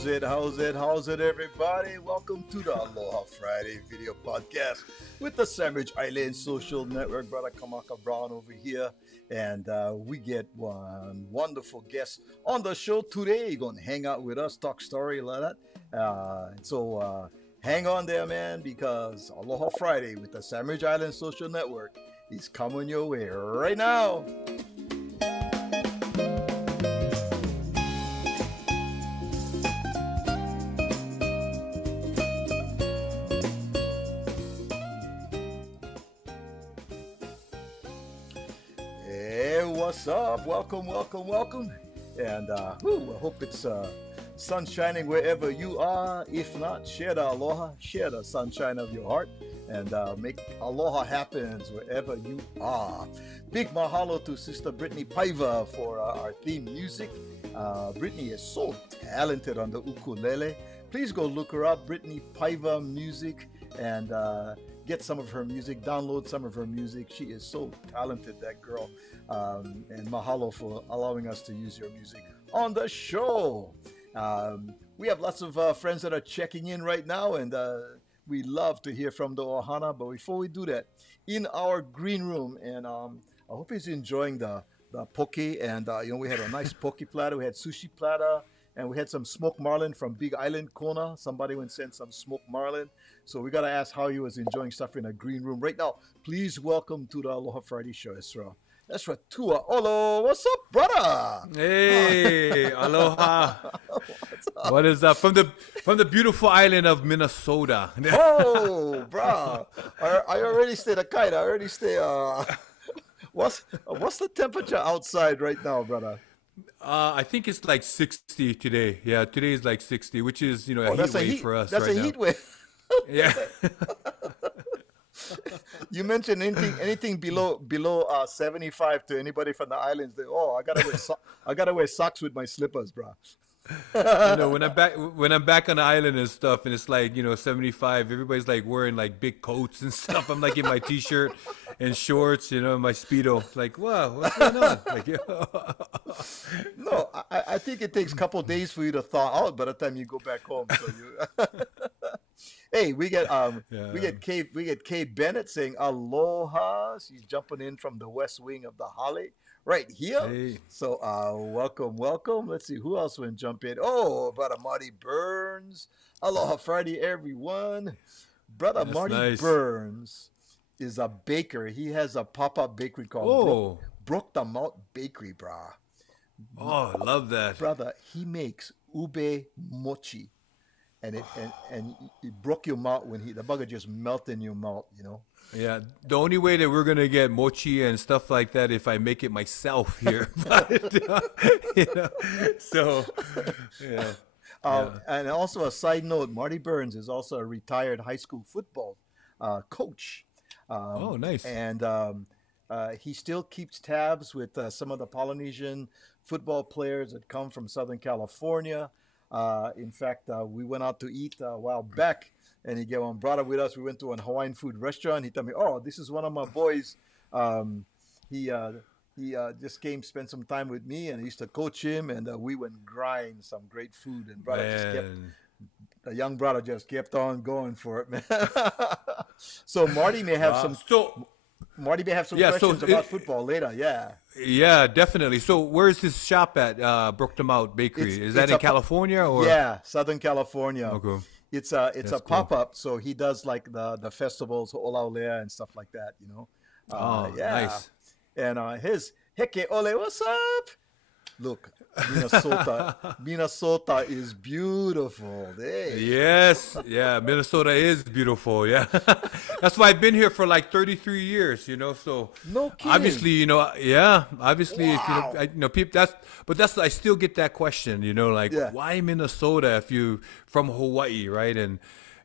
How's it? How's it, everybody? Welcome to the Aloha Friday video podcast with the Sandwich Island Social Network. Brother Kamaka Brown over here. And we get one wonderful guest on the show today. You're going to hang out with us, talk story like that. So hang on there, man, because Aloha Friday with the Sandwich Island Social Network is coming your way right now. What's up? Welcome. And I hope it's sun shining wherever you are. If not, share the aloha, share the sunshine of your heart, and make aloha happen wherever you are. Big mahalo to Sister Brittany Paiva for our theme music. Brittany is so talented on the ukulele. Please go look her up, Brittany Paiva Music, and get some of her music, download some of her music. She is so talented, that girl. And mahalo for allowing us to use your music on the show. We have lots of friends that are checking in right now, and we love to hear from the Ohana. But before we do that, in our green room, and I hope he's enjoying the poke. And we had a nice poke platter, we had sushi platter, and we had some smoked marlin from Big Island Kona. Somebody went send some smoked marlin. So we got to ask how he was enjoying stuff in a green room. Right now, please welcome to the Aloha Friday show, Esera. That's right, Tuaolo. What's up, brother? Hey, aloha. What is up? From the beautiful island of Minnesota. Oh, bro. I already stayed a kite. I already stay. What's the temperature outside right now, brother? I think it's like 60 today. Yeah, today is like 60, which is, a heat wave for us right now. That's a heat wave. Yeah. You mentioned anything below 75 to anybody from the islands. I gotta wear socks with my slippers, bro. When I'm back on the island and stuff, and it's like 75, everybody's like wearing like big coats and stuff. I'm like in my t-shirt and shorts, my Speedo. Like, wow, what's going on? Like, No, I think it takes a couple days for you to thaw out by the time you go back home. So you. Hey, we get Kay Bennett saying aloha. She's jumping in from the west wing of the Holly right here. Hey. So welcome. Let's see who else will jump in. Oh, brother Marty Burns. Aloha Friday, everyone. Brother That's Marty nice. Burns is a baker. He has a pop-up bakery called Brook the Mount Bakery, brah. Oh, I love that. Brother, he makes ube mochi. And it broke your mouth when the bugger just melted in your mouth, Yeah, the only way that we're gonna get mochi and stuff like that if I make it myself here. But, so yeah. And also a side note, Marty Burns is also a retired high school football coach. Oh, nice. And he still keeps tabs with some of the Polynesian football players that come from Southern California. In fact, we went out to eat a while back, and he brought it with us. We went to a Hawaiian food restaurant. He told me, "Oh, this is one of my boys. He just came, spent some time with me, and I used to coach him, and we went grind some great food. And the young brother just kept on going for it, man. So Marty may have some questions about football later. Yeah, definitely. So where's his shop at, Brook the Mount Bakery? Is that in California? Or? Yeah, Southern California. Okay. It's a pop-up, so he does like the festivals, Olaolea and stuff like that, Nice. And his Heke Ole, what's up? Look, Minnesota is beautiful. Hey. Yes, yeah, Minnesota is beautiful. Yeah, that's why I've been here for like 33 years. So no kidding. Obviously, obviously, Wow. people. I still get that question. Why Minnesota if you from Hawaii, right? And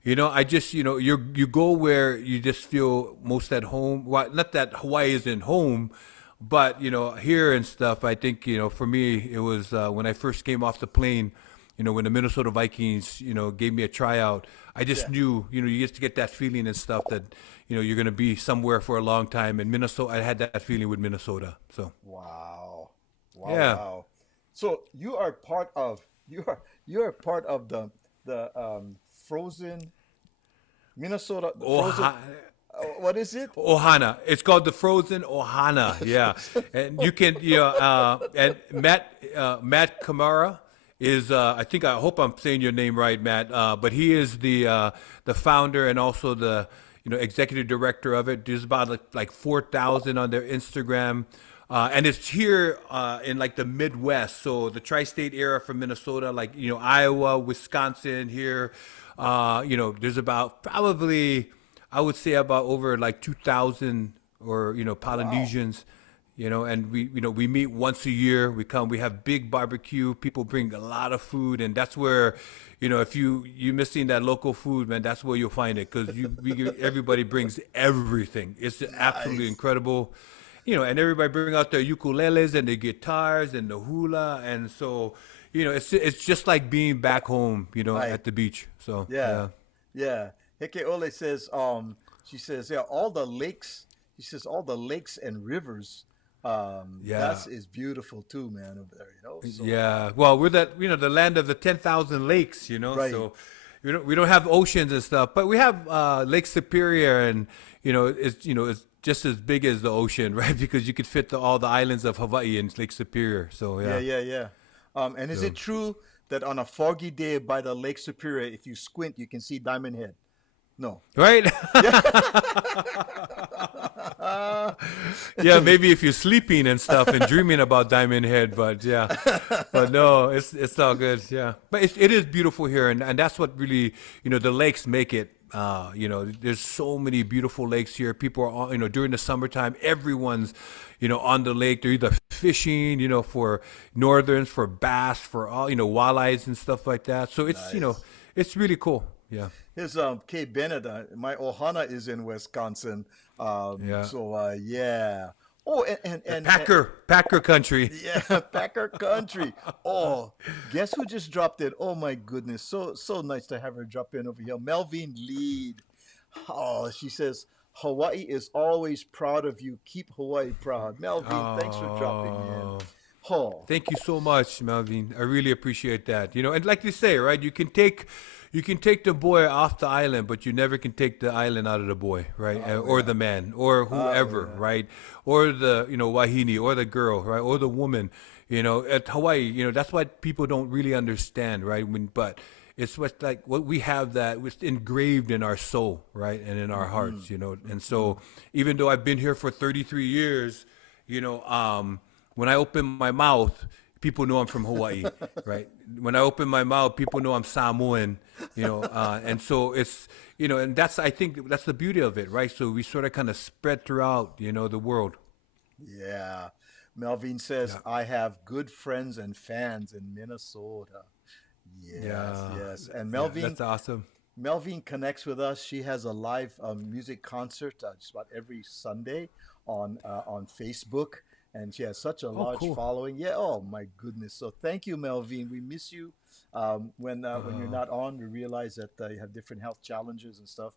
I just you go where you just feel most at home. Well, not that Hawaii isn't home. But, here and stuff, I think, for me, it was when I first came off the plane, when the Minnesota Vikings, gave me a tryout, I just knew, you used to get that feeling and stuff that, you're going to be somewhere for a long time. And Minnesota, I had that feeling with Minnesota. So. Wow. Yeah. Wow. So you are part of, you're a part of the frozen Minnesota, the frozen. What is it? Ohana. It's called the frozen Ohana. Yeah, and you can and Matt Kamara is I hope I'm saying your name right, Matt. But he is the founder and also the executive director of it. There's about like 4,000 on their Instagram. And it's here in like the Midwest, so the tri-state area from Minnesota, like Iowa, Wisconsin. Here, there's about probably I would say about over like 2,000 or Polynesians, and we meet once a year. We come, we have big barbecue. People bring a lot of food, and that's where if you're missing that local food, man, that's where you'll find it because everybody brings everything. It's absolutely incredible. And everybody bring out their ukuleles and their guitars and the hula, and so it's just like being back home, at the beach. So yeah. Heke Ole says, she says, yeah, all the lakes. She says all the lakes and rivers. That is beautiful too, man, over there. So, yeah. Well, we're the land of the 10,000 lakes, Right. So we don't have oceans and stuff, but we have Lake Superior, and it's just as big as the ocean, right? Because you could fit all the islands of Hawaii in Lake Superior. So yeah. And is it true that on a foggy day by the Lake Superior, if you squint, you can see Diamond Head? No. Right? Yeah, maybe if you're sleeping and stuff and dreaming about Diamond Head, but no, it's all good. Yeah, but it is beautiful here, and that's what really the lakes make it. There's so many beautiful lakes here. People are all, during the summertime, everyone's, on the lake. They're either fishing, for northerns, for bass, for all, walleyes and stuff like that. So it's, Nice. it's really cool. Yeah. Here's Kay Bennett. My Ohana is in Wisconsin. Yeah. So yeah. Oh, and Packer country. yeah, Packer country. Oh, guess who just dropped in? Oh my goodness, so nice to have her drop in over here. Melvin Lead. Oh, she says Hawaii is always proud of you. Keep Hawaii proud. Melvin, thanks for dropping in. Oh, Thank you so much, Melvin. I really appreciate that. And like they say, right? You can take the boy off the island, but you never can take the island out of the boy, right? Or the man, or whoever, right? Or the wahine, or the girl, right? Or the woman. At Hawaii, that's what people don't really understand, right? But it's what we have that was engraved in our soul, right, and in our hearts, And so, even though I've been here for 33 years, when I open my mouth, people know I'm from Hawaii, right? When I open my mouth, people know I'm Samoan, and so it's, and I think that's the beauty of it, right? So we sort of kind of spread throughout, the world. yeah. Melvin says I have good friends and fans in Minnesota. Yes. And Yeah, that's awesome. Melvin connects with us. She has a live music concert just about every Sunday on Facebook, and she has such a large Cool. following. Yeah. Oh my goodness. So thank you, Melvin. We miss you. When you're not on, we realize that you have different health challenges and stuff.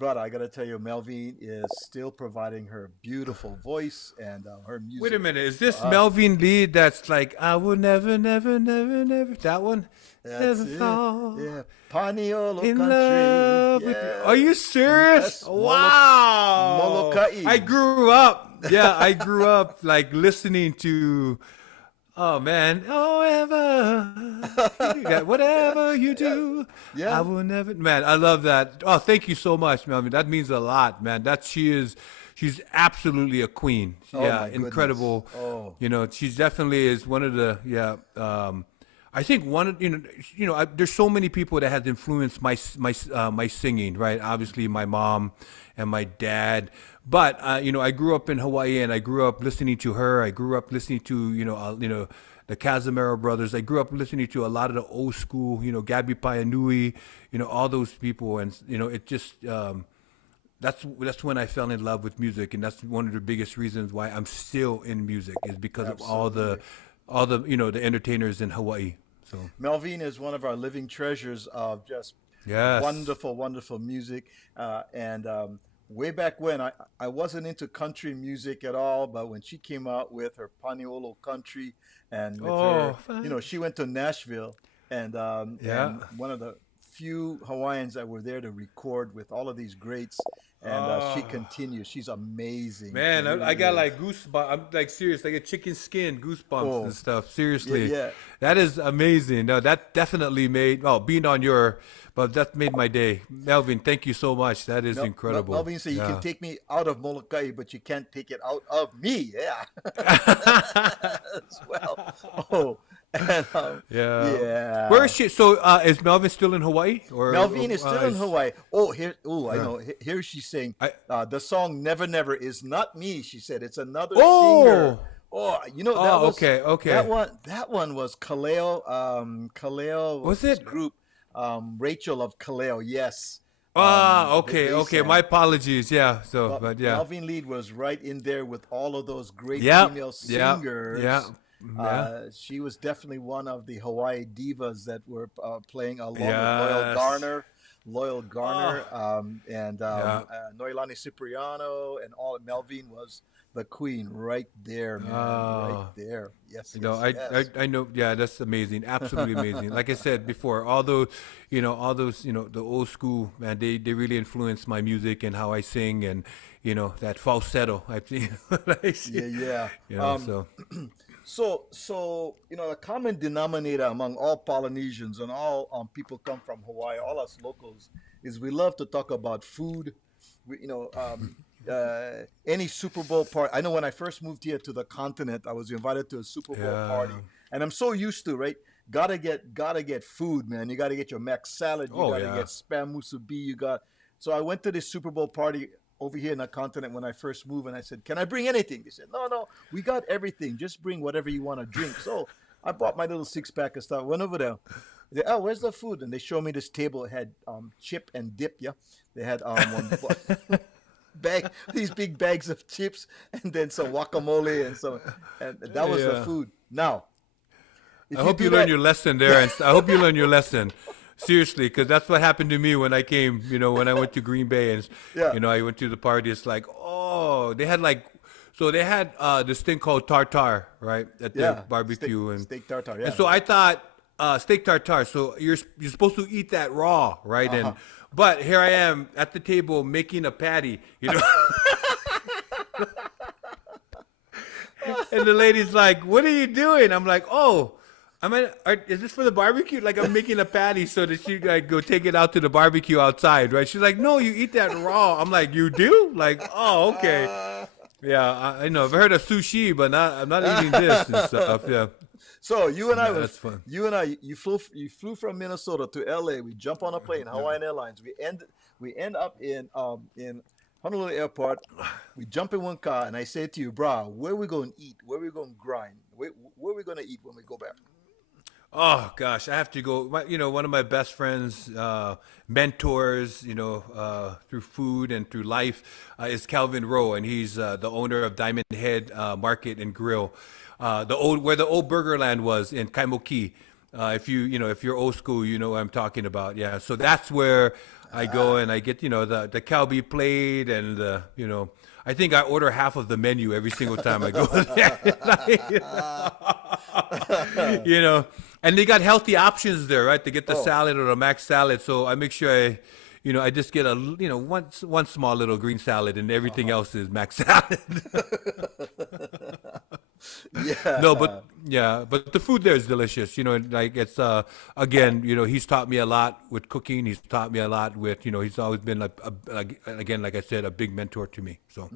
But I gotta tell you, Melvin is still providing her beautiful voice and her music. Wait a minute, is this Melvin Lee that's like, I will never, never, never, never, that one? That's Never it. fall Yeah. Paniolo in country. love with you. Yeah. Are you serious? Yes. Wow. Molokai. I grew up like listening to, oh man, whatever you do, Yeah. I will never, man, I love that. Oh, thank you so much, Melvin. That means a lot, man. She's absolutely a queen. Oh, Yeah, my goodness. incredible. Oh. She's definitely is one of the, I think there's so many people that has influenced my singing, right? Obviously my mom and my dad, but I grew up in Hawaii and I grew up listening to her. I grew up listening to the Casimiro brothers. I grew up listening to a lot of the old school, Gabby Payanui, all those people, and it just that's when I fell in love with music, and that's one of the biggest reasons why I'm still in music is because of all the the entertainers in Hawaii. So Melvin is one of our living treasures of just yes. wonderful, wonderful music. And way back when I wasn't into country music at all, but when she came out with her Paniolo country and with Oh, her, fine. she went to Nashville Yeah. and one of the few Hawaiians that were there to record with all of these greats, and she Oh. continues. She's amazing. She Man, I really got is. like goosebumps. I'm like serious. I get chicken skin goosebumps and Oh, stuff. yeah, Seriously, yeah. that is amazing. No, that definitely made being on your, but that made my day. Melvin, thank you so much. That is incredible. Melvin said, "You can Yeah. take me out of Molokai, but you can't take it out of me." Yeah, as well. Oh, and Yeah. Where yeah. is she? So is Melvin still in Hawaii Melvin is still in is, Hawaii. Oh, here. Oh, I yeah. know. Here she's saying I the song "Never Never" is not me. She said it's another singer. oh Oh, that oh was okay, okay. that one was Kaleo. Kaleo was Was his it? group. Rachel of Kaleo. Yes. Ah, okay, They okay. My sang. apologies. Yeah. So, But but yeah. Melvin Lead was right in there with all of those great Yep. female Yeah. Yeah. singers. Yeah. She was definitely one of the Hawaii divas that were playing along with Yes. Loyal Garner, Oh. and Yeah. Noelani Cipriano, and all. Melvin was the queen right there, man, right Oh. there. Yes, You know, yes, yes. I know. Yeah, that's amazing. Absolutely amazing. Like I said before, all those, the old school, man, they really influenced my music and how I sing and, that falsetto. I think, I Yeah, see, yeah. so, So the common denominator among all Polynesians and all people come from Hawaii, all us locals, is we love to talk about food. We, any Super Bowl party. I know when I first moved here to the continent, I was invited to a Super Bowl yeah. party, and I'm so used to, right. Gotta get food, man. You gotta get your mac salad. You Oh, gotta yeah. get spam musubi. So I went to this Super Bowl party over here in the continent when I first moved, and I said, "Can I bring anything?" They said, "No, we got everything. Just bring whatever you want to drink." So I bought my little 6 pack of stuff. Went over there. They said, "Oh, where's the food?" And they showed me this table. It had chip and dip. Yeah, they had one bag, these big bags of chips, and then some guacamole and that was the Yeah. food. Now, I if you hope do you learn that, your lesson there, and I hope you learn your lesson. Seriously, because that's what happened to me when I came. When I went to Green Bay, and yeah, I went to the party. It's like, oh, they had this thing called tartare, right, at their yeah, barbecue, steak tartare. and Yeah. so I thought steak tartare. So you're supposed to eat that raw, right? Uh-huh. But here I am at the table making a patty, and the lady's like, "What are you doing?" I'm like, "Oh, is this for the barbecue? Like I'm making a patty so that she like go take it out to the barbecue outside, right?" She's like, "No, you eat that raw." I'm like, "You do?" Like, "Oh, okay." Yeah, I know. I've heard of sushi, but I'm not eating this and stuff. Yeah, So you and I yeah, was that's fun. you and I you flew from Minnesota to LA. We jump on a plane, Hawaiian Airlines. We end up in Honolulu Airport. We jump in one car, and I say to you, "Brah, where we going to eat? Where we going to grind? Where we going to eat when we go back?" Oh gosh, I have to go. One of my best friends, mentors, through food and through life, is Calvin Rowe, and he's the owner of Diamond Head Market and Grill, where the old Burgerland was in Kaimoki. If you're old school, you know what I'm talking about. Yeah, so that's where I go and I get the Calbee plate and I think I order half of the menu every single time I go there. you know, and they got healthy options there, right? To get the Oh, salad or the mac salad. So I make sure I just get one small little green salad and everything else is mac salad. No, yeah. but yeah, but the food there is delicious. Like it's again, he's taught me a lot with cooking. He's taught me a lot with, he's always been again, like I said, a big mentor to me. So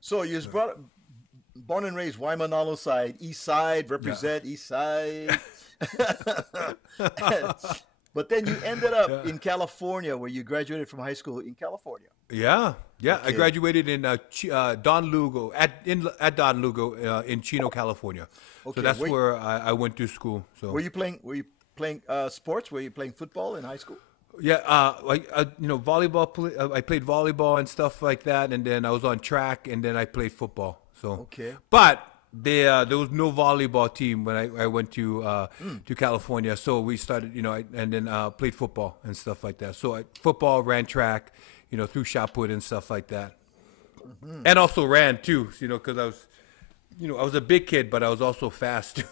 So you was born and raised Waimanalo side, East Side, yeah, represent East Side. But then you ended up yeah. in California, where you graduated from high school in California. Yeah, yeah. I Okay, graduated in Don Lugo at Don Lugo in Chino, California. So okay. that's where I went to school. Were So you playing? Were you playing sports? Were you playing football in high school? yeah, volleyball. I played volleyball and stuff like that, and then I was on track, and then I played football. So, Okay. but there was no volleyball team when I went to California. So we started, and then played football and stuff like that. So football, ran track, through shot put and stuff like that. And also ran too, because I was a big kid, but I was also fast.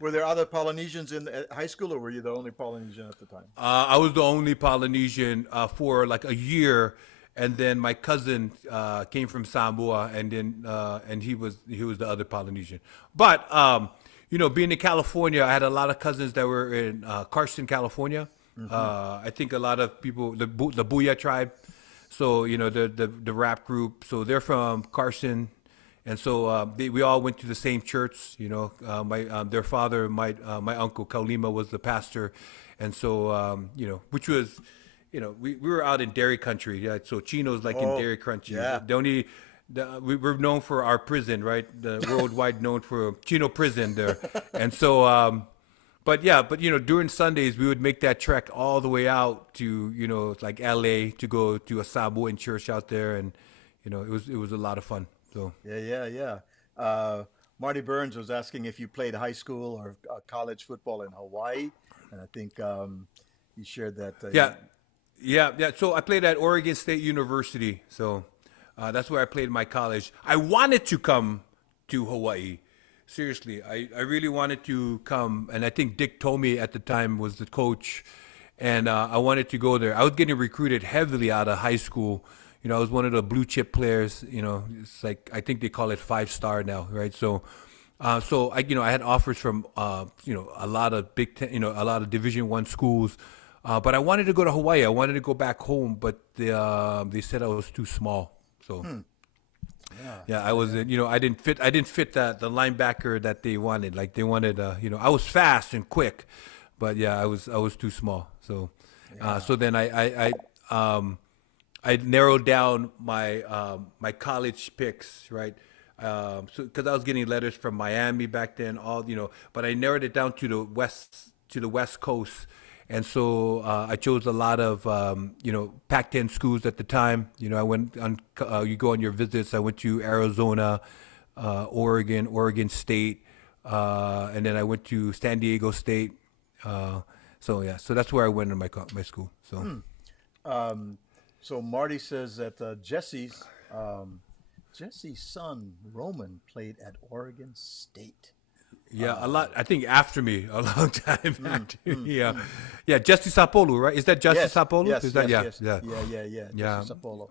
Were there other Polynesians in high school, or were you the only Polynesian at the time? I was the only Polynesian for like a year, and then my cousin came from Samoa, and then he was the other Polynesian. But being in California, I had a lot of cousins that were in Carson, California. I think a lot of people, the Booyah tribe, so the rap group, so they're from Carson. And so we all went to the same church, their father, my uncle Kaulima was the pastor. And so, which was, we were out in dairy country. Yeah. So Chino's like in dairy country. Yeah. We were known for our prison, right? The worldwide known for Chino prison there. And so, but during Sundays, we would make that trek all the way out to, like LA to go to a Samoan church out there. And, it was a lot of fun. So. Yeah. Marty Burns was asking if you played high school or college football in Hawaii, and I think he shared that. Yeah. So I played at Oregon State University. So that's where I played my college. I wanted to come to Hawaii. Seriously, I really wanted to come, and I think Dick Tomey at the time was the coach, and I wanted to go there. I was getting recruited heavily out of high school. I was one of the blue chip players. It's like I think they call it 5-star now, right? So, I had offers from a lot of a lot of Division I schools, but I wanted to go to Hawaii. I wanted to go back home, but they said I was too small. So, I was I didn't fit. I didn't fit the linebacker that they wanted. Like they wanted, I was fast and quick, but I was too small. So, so then I narrowed down my my college picks, right? So because I was getting letters from Miami back then, but I narrowed it down to the West Coast, and so I chose a lot of Pac-10 schools at the time. I went on you go on your visits. I went to Arizona, Oregon State, and then I went to San Diego State. So that's where I went in my school. So. So Marty says that Jesse's son Roman played at Oregon State. Yeah, a lot. I think after me, a long time after. Yeah. Jesse Sapolu, right? Is that Jesse Sapolu? Yes. Is that, Yeah. Yeah. Jesse Sapolu.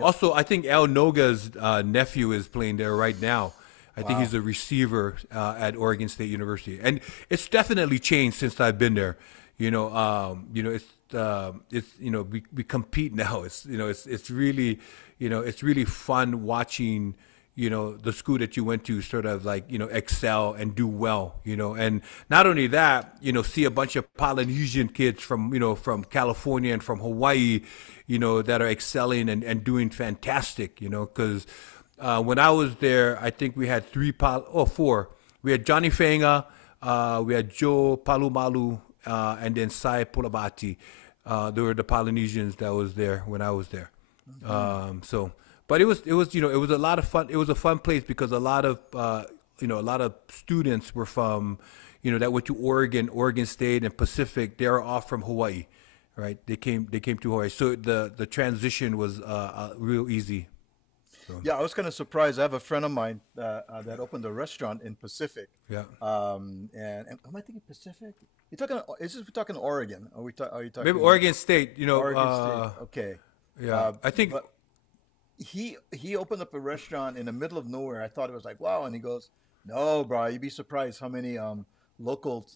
Also, I think Al Noga's nephew is playing there right now. I think he's a receiver at Oregon State University, and it's definitely changed since I've been there. We compete now. It's really fun watching the school that you went to sort of like excel and do well, and not only that, see a bunch of Polynesian kids from California and from Hawaii, that are excelling and doing fantastic, because when I was there, I think we had four. We had Johnny Fanga, we had Joe Palumalu, and then Sai Pulabati. They were the Polynesians that was there when I was there. But it was a lot of fun. It was a fun place because a lot of students were from, that went to Oregon State and Pacific. They are all from Hawaii, right? They came to Hawaii. So the transition was real easy. So. Yeah, I was kind of surprised. I have a friend of mine that opened a restaurant in Pacific. Yeah. And am I thinking Pacific? We're talking Oregon? Are you talking? Maybe Oregon State. Oregon State. Okay. Yeah, I think. But he opened up a restaurant in the middle of nowhere. I thought it was like wow, and he goes, "No, bro, you'd be surprised how many local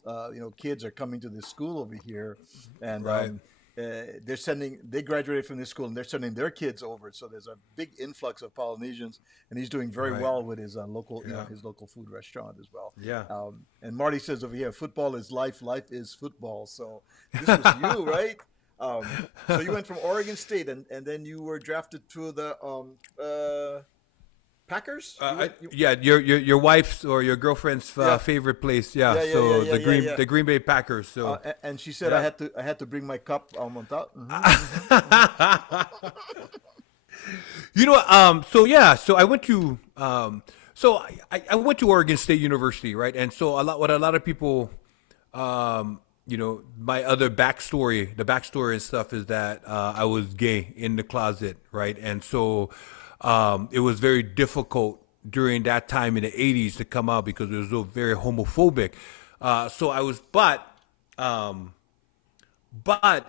kids are coming to this school over here, and right. They graduated from this school and they're sending their kids over. So there's a big influx of Polynesians, and he's doing very well with his local his local food restaurant as well. Yeah. And Marty says over here, football is life, life is football. So this was you, right? So you went from Oregon State, and then you were drafted to the Packers. Your wife's or your girlfriend's favorite place. The Green Bay Packers. So and she said I had to bring my cup on top. So I went to I went to Oregon State University, right? And so what a lot of people my other backstory, the backstory and stuff is that I was gay in the closet, right? And so it was very difficult during that time in the 80s to come out because it was so very homophobic. So I was, but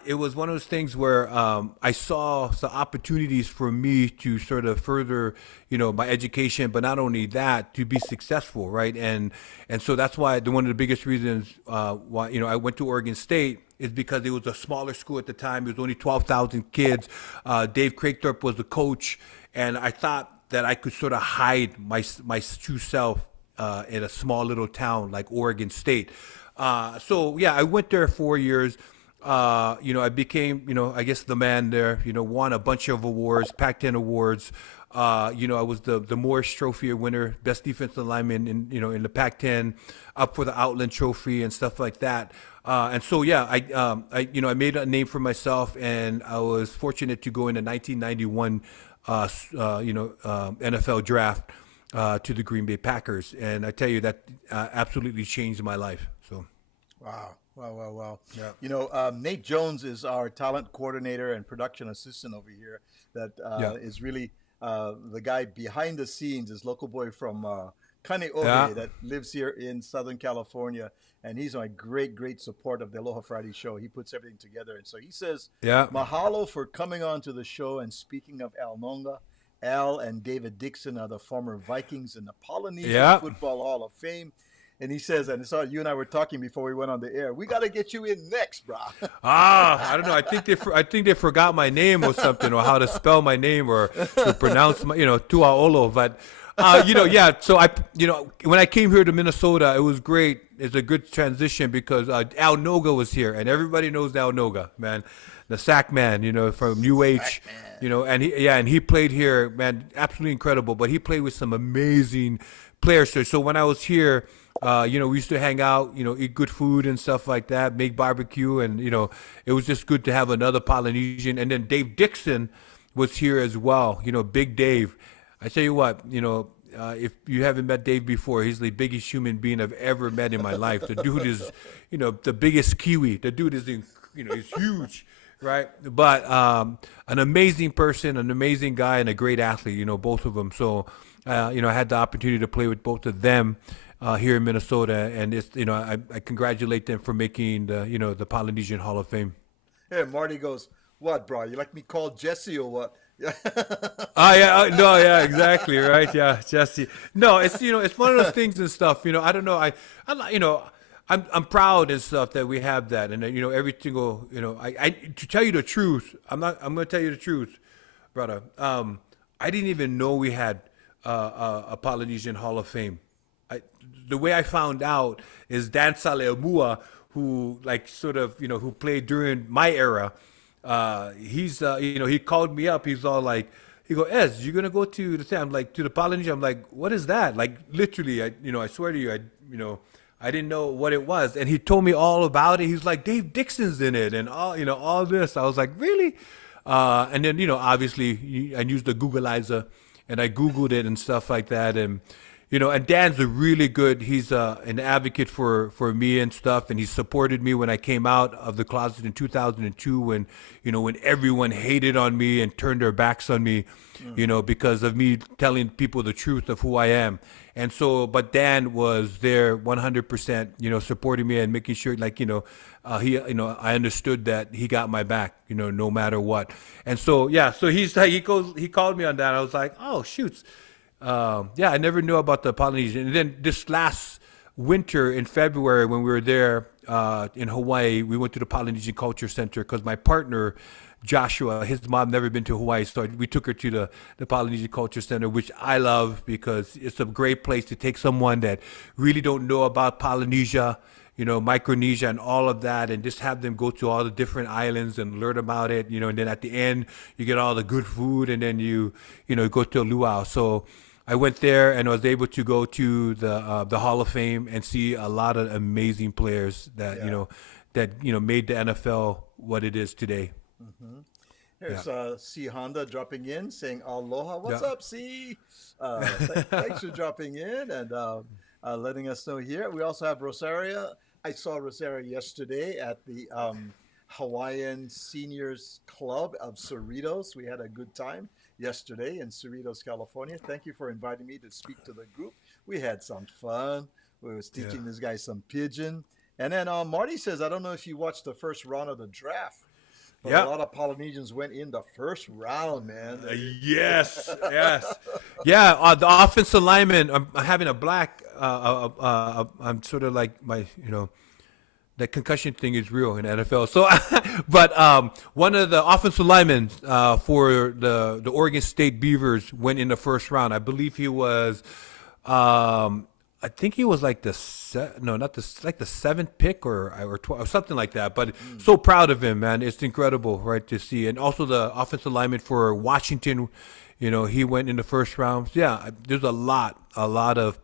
it was one of those things where I saw some opportunities for me to sort of further, my education, but not only that, to be successful, right? And so that's why one of the biggest reasons why I went to Oregon State is because it was a smaller school at the time. It was only 12,000 kids. Dave Craigthorpe was the coach, and I thought that I could sort of hide my true self in a small little town like Oregon State. So yeah, I went there 4 years. I became, I guess the man there, won a bunch of awards, Pac-10 awards. I was the Morris Trophy winner, best defensive lineman in the Pac-10, up for the Outland Trophy and stuff like that. And so, yeah, I made a name for myself, and I was fortunate to go in the 1991, NFL draft to the Green Bay Packers. And I tell you, that absolutely changed my life. So, wow. Wow. Yeah. Nate Jones is our talent coordinator and production assistant over here that is really the guy behind the scenes, this local boy from Kaneohe that lives here in Southern California. And he's a great support of the Aloha Friday show. He puts everything together. And so he says, mahalo for coming on to the show. And speaking of Al Nonga, Al and David Dixon are the former Vikings in the Polynesian Football Hall of Fame. And he says, and so you and I were talking before we went on the air, we got to get you in next, bro. I don't know. I think they forgot my name or something, or how to spell my name, or to pronounce my, Tuaolo. But, So when I came here to Minnesota, it was great. It's a good transition because Al Noga was here, and everybody knows Al Noga, man, the sack man, from UH, and he played here, man, absolutely incredible. But he played with some amazing players. So when I was here, we used to hang out, eat good food and stuff like that, make barbecue. And, it was just good to have another Polynesian. And then Dave Dixon was here as well, Big Dave. I tell you what, if you haven't met Dave before, he's the biggest human being I've ever met in my life. The dude is, the biggest Kiwi. The dude is, he's huge, right? But an amazing person, an amazing guy, and a great athlete, both of them. So, I had the opportunity to play with both of them here in Minnesota, and it's I congratulate them for making the Polynesian Hall of Fame. Hey, Marty goes, what, bro? You like me called Jesse or what? Yeah, exactly, right? Yeah, Jesse. No, it's it's one of those things and stuff. I don't know. I'm proud and stuff that we have that, and every single I to tell you the truth, I'm going to tell you the truth, brother. I didn't even know we had a Polynesian Hall of Fame. The way I found out is Dan Saleamua, who who played during my era. He's he called me up. He's all like, he go, Ez, you're gonna go to the thing? I'm like, to the Polynesian. I'm like, what is that? Like, literally, I swear to you, I didn't know what it was. And he told me all about it. He's like, Dave Dixon's in it, and all this. I was like, really? And then obviously I used the Googleizer, and I Googled it and stuff like that, and. And Dan's really good. He's an advocate for me and stuff, and he supported me when I came out of the closet in 2002 when everyone hated on me and turned their backs on me, because of me telling people the truth of who I am. And so, but Dan was there 100%, supporting me and making sure, he, I understood that he got my back, no matter what. And so, yeah, so he called me on that. I was like, oh, shoots. I never knew about the Polynesian. And then this last winter in February when we were there in Hawaii, we went to the Polynesian Culture Center because my partner, Joshua, his mom never been to Hawaii, so we took her to the Polynesian Culture Center, which I love because it's a great place to take someone that really don't know about Polynesia, Micronesia and all of that, and just have them go to all the different islands and learn about it, and then at the end you get all the good food, and then you go to a luau. So I went there and I was able to go to the Hall of Fame and see a lot of amazing players that made the NFL what it is today. Mm-hmm. Here's C Honda dropping in saying aloha. What's up, C? Thanks for dropping in and letting us know here. We also have Rosaria I saw Rosera yesterday at the Hawaiian Seniors Club of Cerritos. We had a good time yesterday in Cerritos, California. Thank you for inviting me to speak to the group. We had some fun. We was Yeah. teaching this guy some pidgin. And then Marty says, I don't know if you watched the first round of the draft, but a Yeah. lot of Polynesians went in the first round, man. Yes, yes, yeah. The offensive lineman. I'm having a black. I'm sort of like that concussion thing is real in NFL. So, but one of the offensive linemen for the Oregon State Beavers went in the first round. I believe he was. I think he was like like the seventh pick or 12 or something like that. But so proud of him, man. It's incredible, right, to see. And also the offensive lineman for Washington, he went in the first round. Yeah, there's a lot of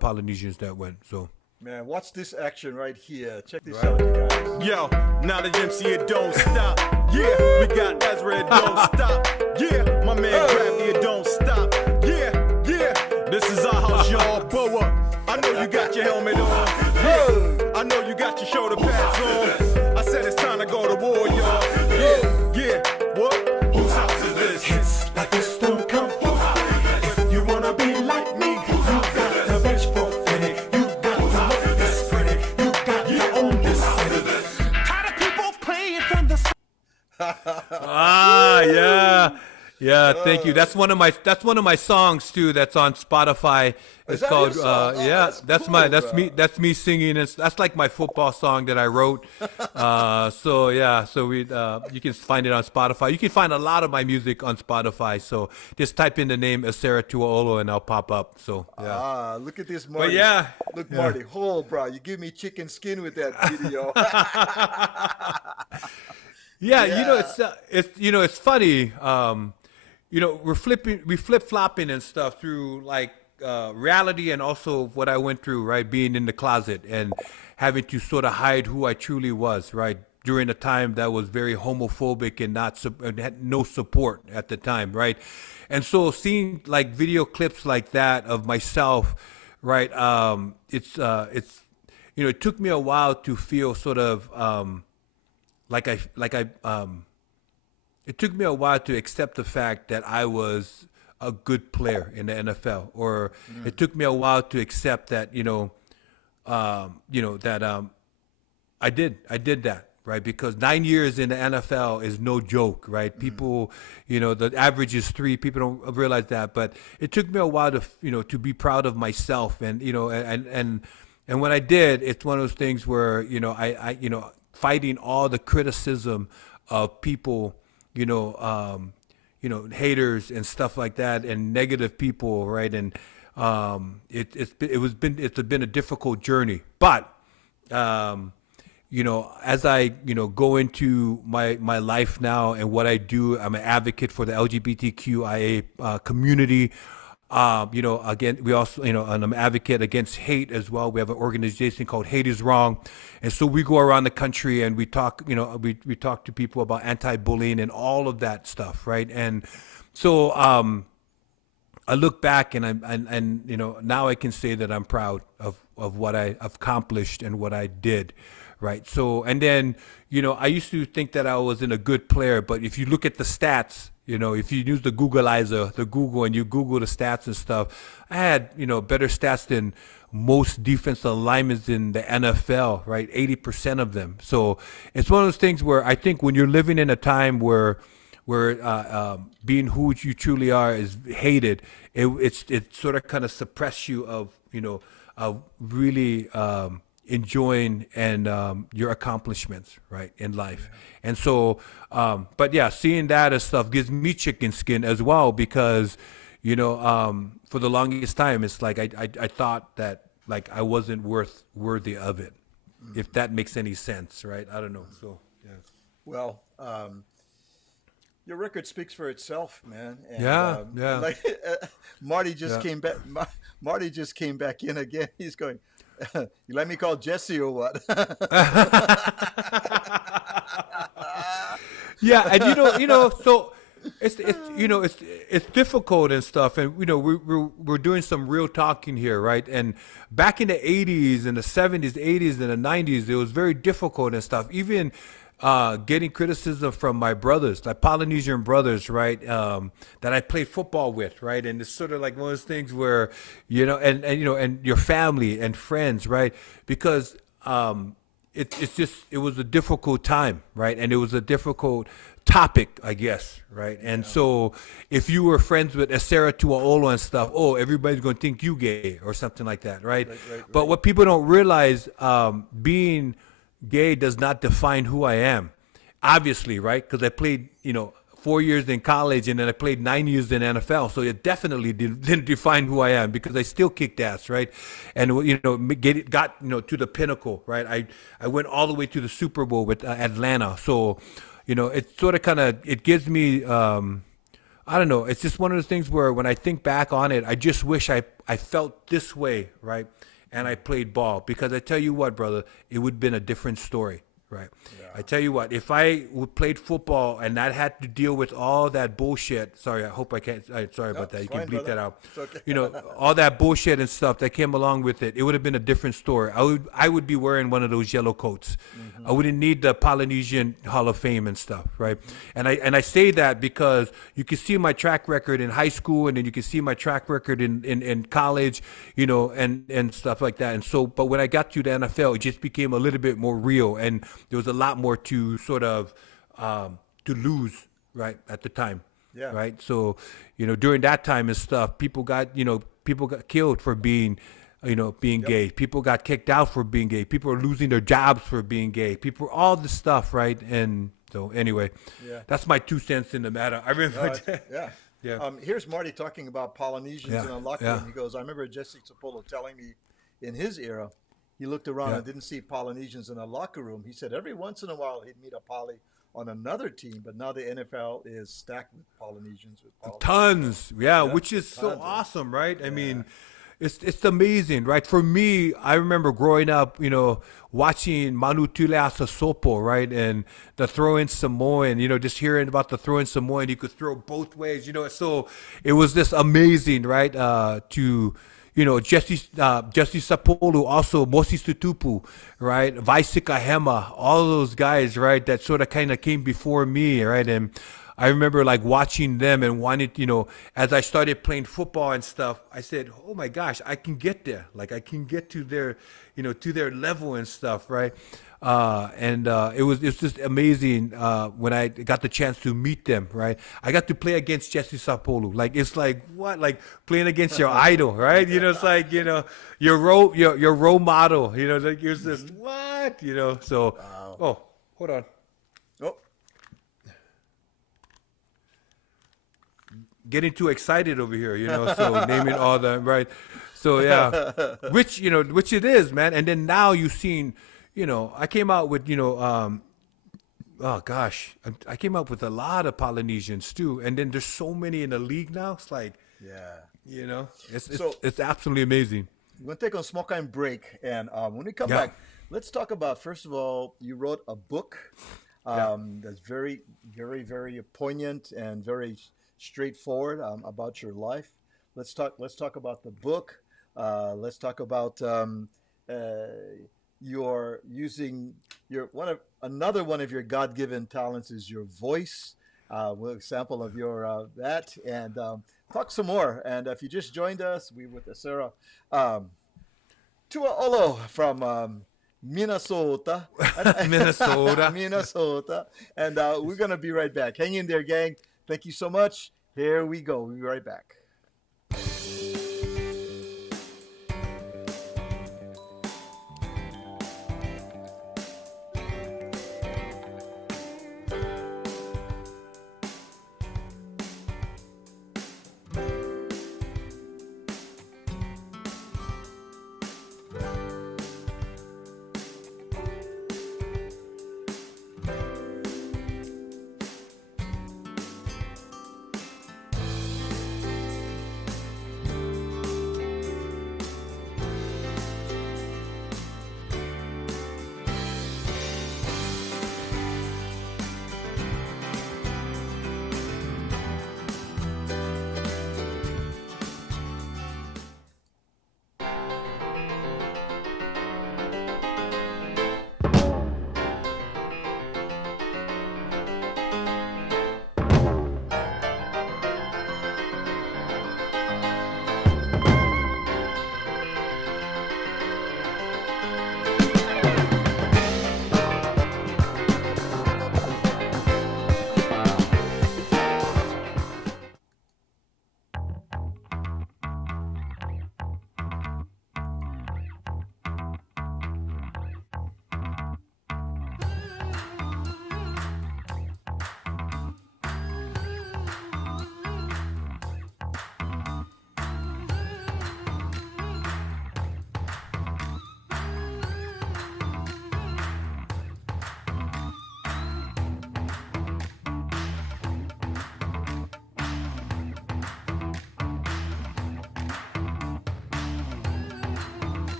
Polynesians that went. So. Man, watch this action right here. Check this out, you guys. Yo, now the MC, it don't stop. Yeah, we got Ezra, it don't stop. Yeah, my man Gravity, it don't stop. Yeah, this is our house, y'all. Bow up. I know you got your helmet on. Yeah, I know you got your shoulder pads on. I said it's time to go to war, y'all. Yeah, what? Whose house is this? Hits like this don't come for free. You wanna be like me? You got to bench for fitting. You got to look this pretty. You got to own this city. Tired of people playing from the Yeah, thank you. That's one of my songs too. That's on Spotify. It's that called your song? Oh, that's cool, that's me singing. That's like my football song that I wrote. So you can find it on Spotify. You can find a lot of my music on Spotify. So just type in the name Esera Tuaolo and I'll pop up. So yeah. Look at this, Marty. But yeah, Look, Marty. Oh, bro, you give me chicken skin with that video. It's funny. We flip flopping and stuff through like reality and also what I went through, right? Being in the closet and having to sort of hide who I truly was, right? During a time that was very homophobic and had no support at the time, right? And so seeing like video clips like that of myself, right? It took me a while to feel sort of it took me a while to accept the fact that I was a good player in the NFL, or it took me a while to accept that I did that, right? Because 9 years in the NFL is no joke, right? People, the average is 3. People don't realize that, but it took me a while to be proud of myself, and and when I did, it's one of those things where I fighting all the criticism of people, haters and stuff like that, and negative people, right? And it's been a difficult journey, but as I go into my life now and what I do, I'm an advocate for the LGBTQIA community. Again, we also, and I'm an advocate against hate as well. We have an organization called Hate Is Wrong. And so we go around the country and we talk, we talk to people about anti-bullying and all of that stuff, right? And so I look back and now I can say that I'm proud of what I accomplished and what I did, right? So, and then, I used to think that I wasn't a good player, but if you look at the stats, if you use the Google, and you Google the stats and stuff, I had, better stats than most defensive linemen in the NFL, right? 80% of them. So it's one of those things where I think when you're living in a time where being who you truly are is hated, it sort of kind of suppress you of, really enjoying and your accomplishments, right, in life. And so, but yeah, seeing that and stuff gives me chicken skin as well, because, for the longest time, it's like I thought that like I wasn't worthy of it, if that makes any sense, right? I don't know. So, yeah. Well, your record speaks for itself, man. And, Yeah. Like Marty just came back. Marty just came back in again. He's going, you let me call Jesse or what? Yeah, and so it's difficult and stuff, and we're doing some real talking here, right? And back in the 80s and the 70s, 80s and the 90s, it was very difficult and stuff. Even getting criticism from my brothers, like Polynesian brothers, right? That I played football with, right? And it's sort of like one of those things where, and your family and friends, right? Because it was a difficult time, right? And it was a difficult topic, I guess, right? And so if you were friends with Esera, Tuaolo and stuff, everybody's going to think you gay or something like that, right? But what people don't realize, being gay does not define who I am, obviously, right? Because I played, 4 years in college and then I played 9 years in NFL. So it definitely didn't define who I am because I still kicked ass, right? And, got to the pinnacle, right? I went all the way to the Super Bowl with Atlanta. So, it sort of it gives me, I don't know. It's just one of the things where when I think back on it, I just wish I felt this way, right? And I played ball, because I tell you what, brother, it would have been a different story, right? Yeah. I tell you what, if I played football and I had to deal with all that bullshit, sorry, I hope I can't, sorry about that. You can bleep that out. Okay. All that bullshit and stuff that came along with it, it would have been a different story. I would be wearing one of those yellow coats. Mm-hmm. I wouldn't need the Polynesian Hall of Fame and stuff, right? Mm-hmm. And I say that because you can see my track record in high school, and then you can see my track record in college, and stuff like that. And so, but when I got to the NFL, it just became a little bit more real, and there was a lot more to sort of to lose, right, at the time. Yeah. Right. So, during that time and stuff, people got killed for being gay. People got kicked out for being gay. People are losing their jobs for being gay. People, all this stuff, right? And so anyway, that's my 2 cents in the matter. I remember. Yeah. Here's Marty talking about Polynesians in a locker room. He goes, I remember Jesse Tuaolo telling me in his era, he looked around and didn't see Polynesians in a locker room. He said every once in a while he'd meet a Poly on another team, but now the NFL is stacked with Polynesians. Tons, which is so awesome, right? I mean, it's amazing, right? For me, I remember growing up, watching Manu Tuileasa Sopo, right? And the throw-in Samoan, just hearing about the throw-in Samoan, you could throw both ways, so it was just amazing, right? Jesse Sapolu, also Moses Tutupu, right? Vaisika Hema, all those guys, right? That sort of kind of came before me, right? And I remember like watching them and wanted, as I started playing football and stuff, I said, oh my gosh, I can get there. Like I can get to their, to their level and stuff, right? It's just amazing when I got the chance to meet them, right? I got to play against Jesse Sapolu. Like it's like what? Like playing against your idol, right? It's like your role model. Like you're just what? So wow. Hold on. Getting too excited over here, so naming all them, right? So yeah, which it is, man. And then now you've seen, I came out with, I came up with a lot of Polynesians too. And then there's so many in the league now. It's like, it's absolutely amazing. We're going to take a small kind of break. And when we come back, let's talk about, first of all, you wrote a book that's very, very, very poignant and very straightforward about your life. Let's talk about the book. Let's talk about you're using another one of your God-given talents is your voice. Example of your that, and talk some more. And if you just joined us, we with Esera Tuaolo from Minnesota, Minnesota, and we're gonna be right back. Hang in there, gang. Thank you so much. Here we go. We'll be right back.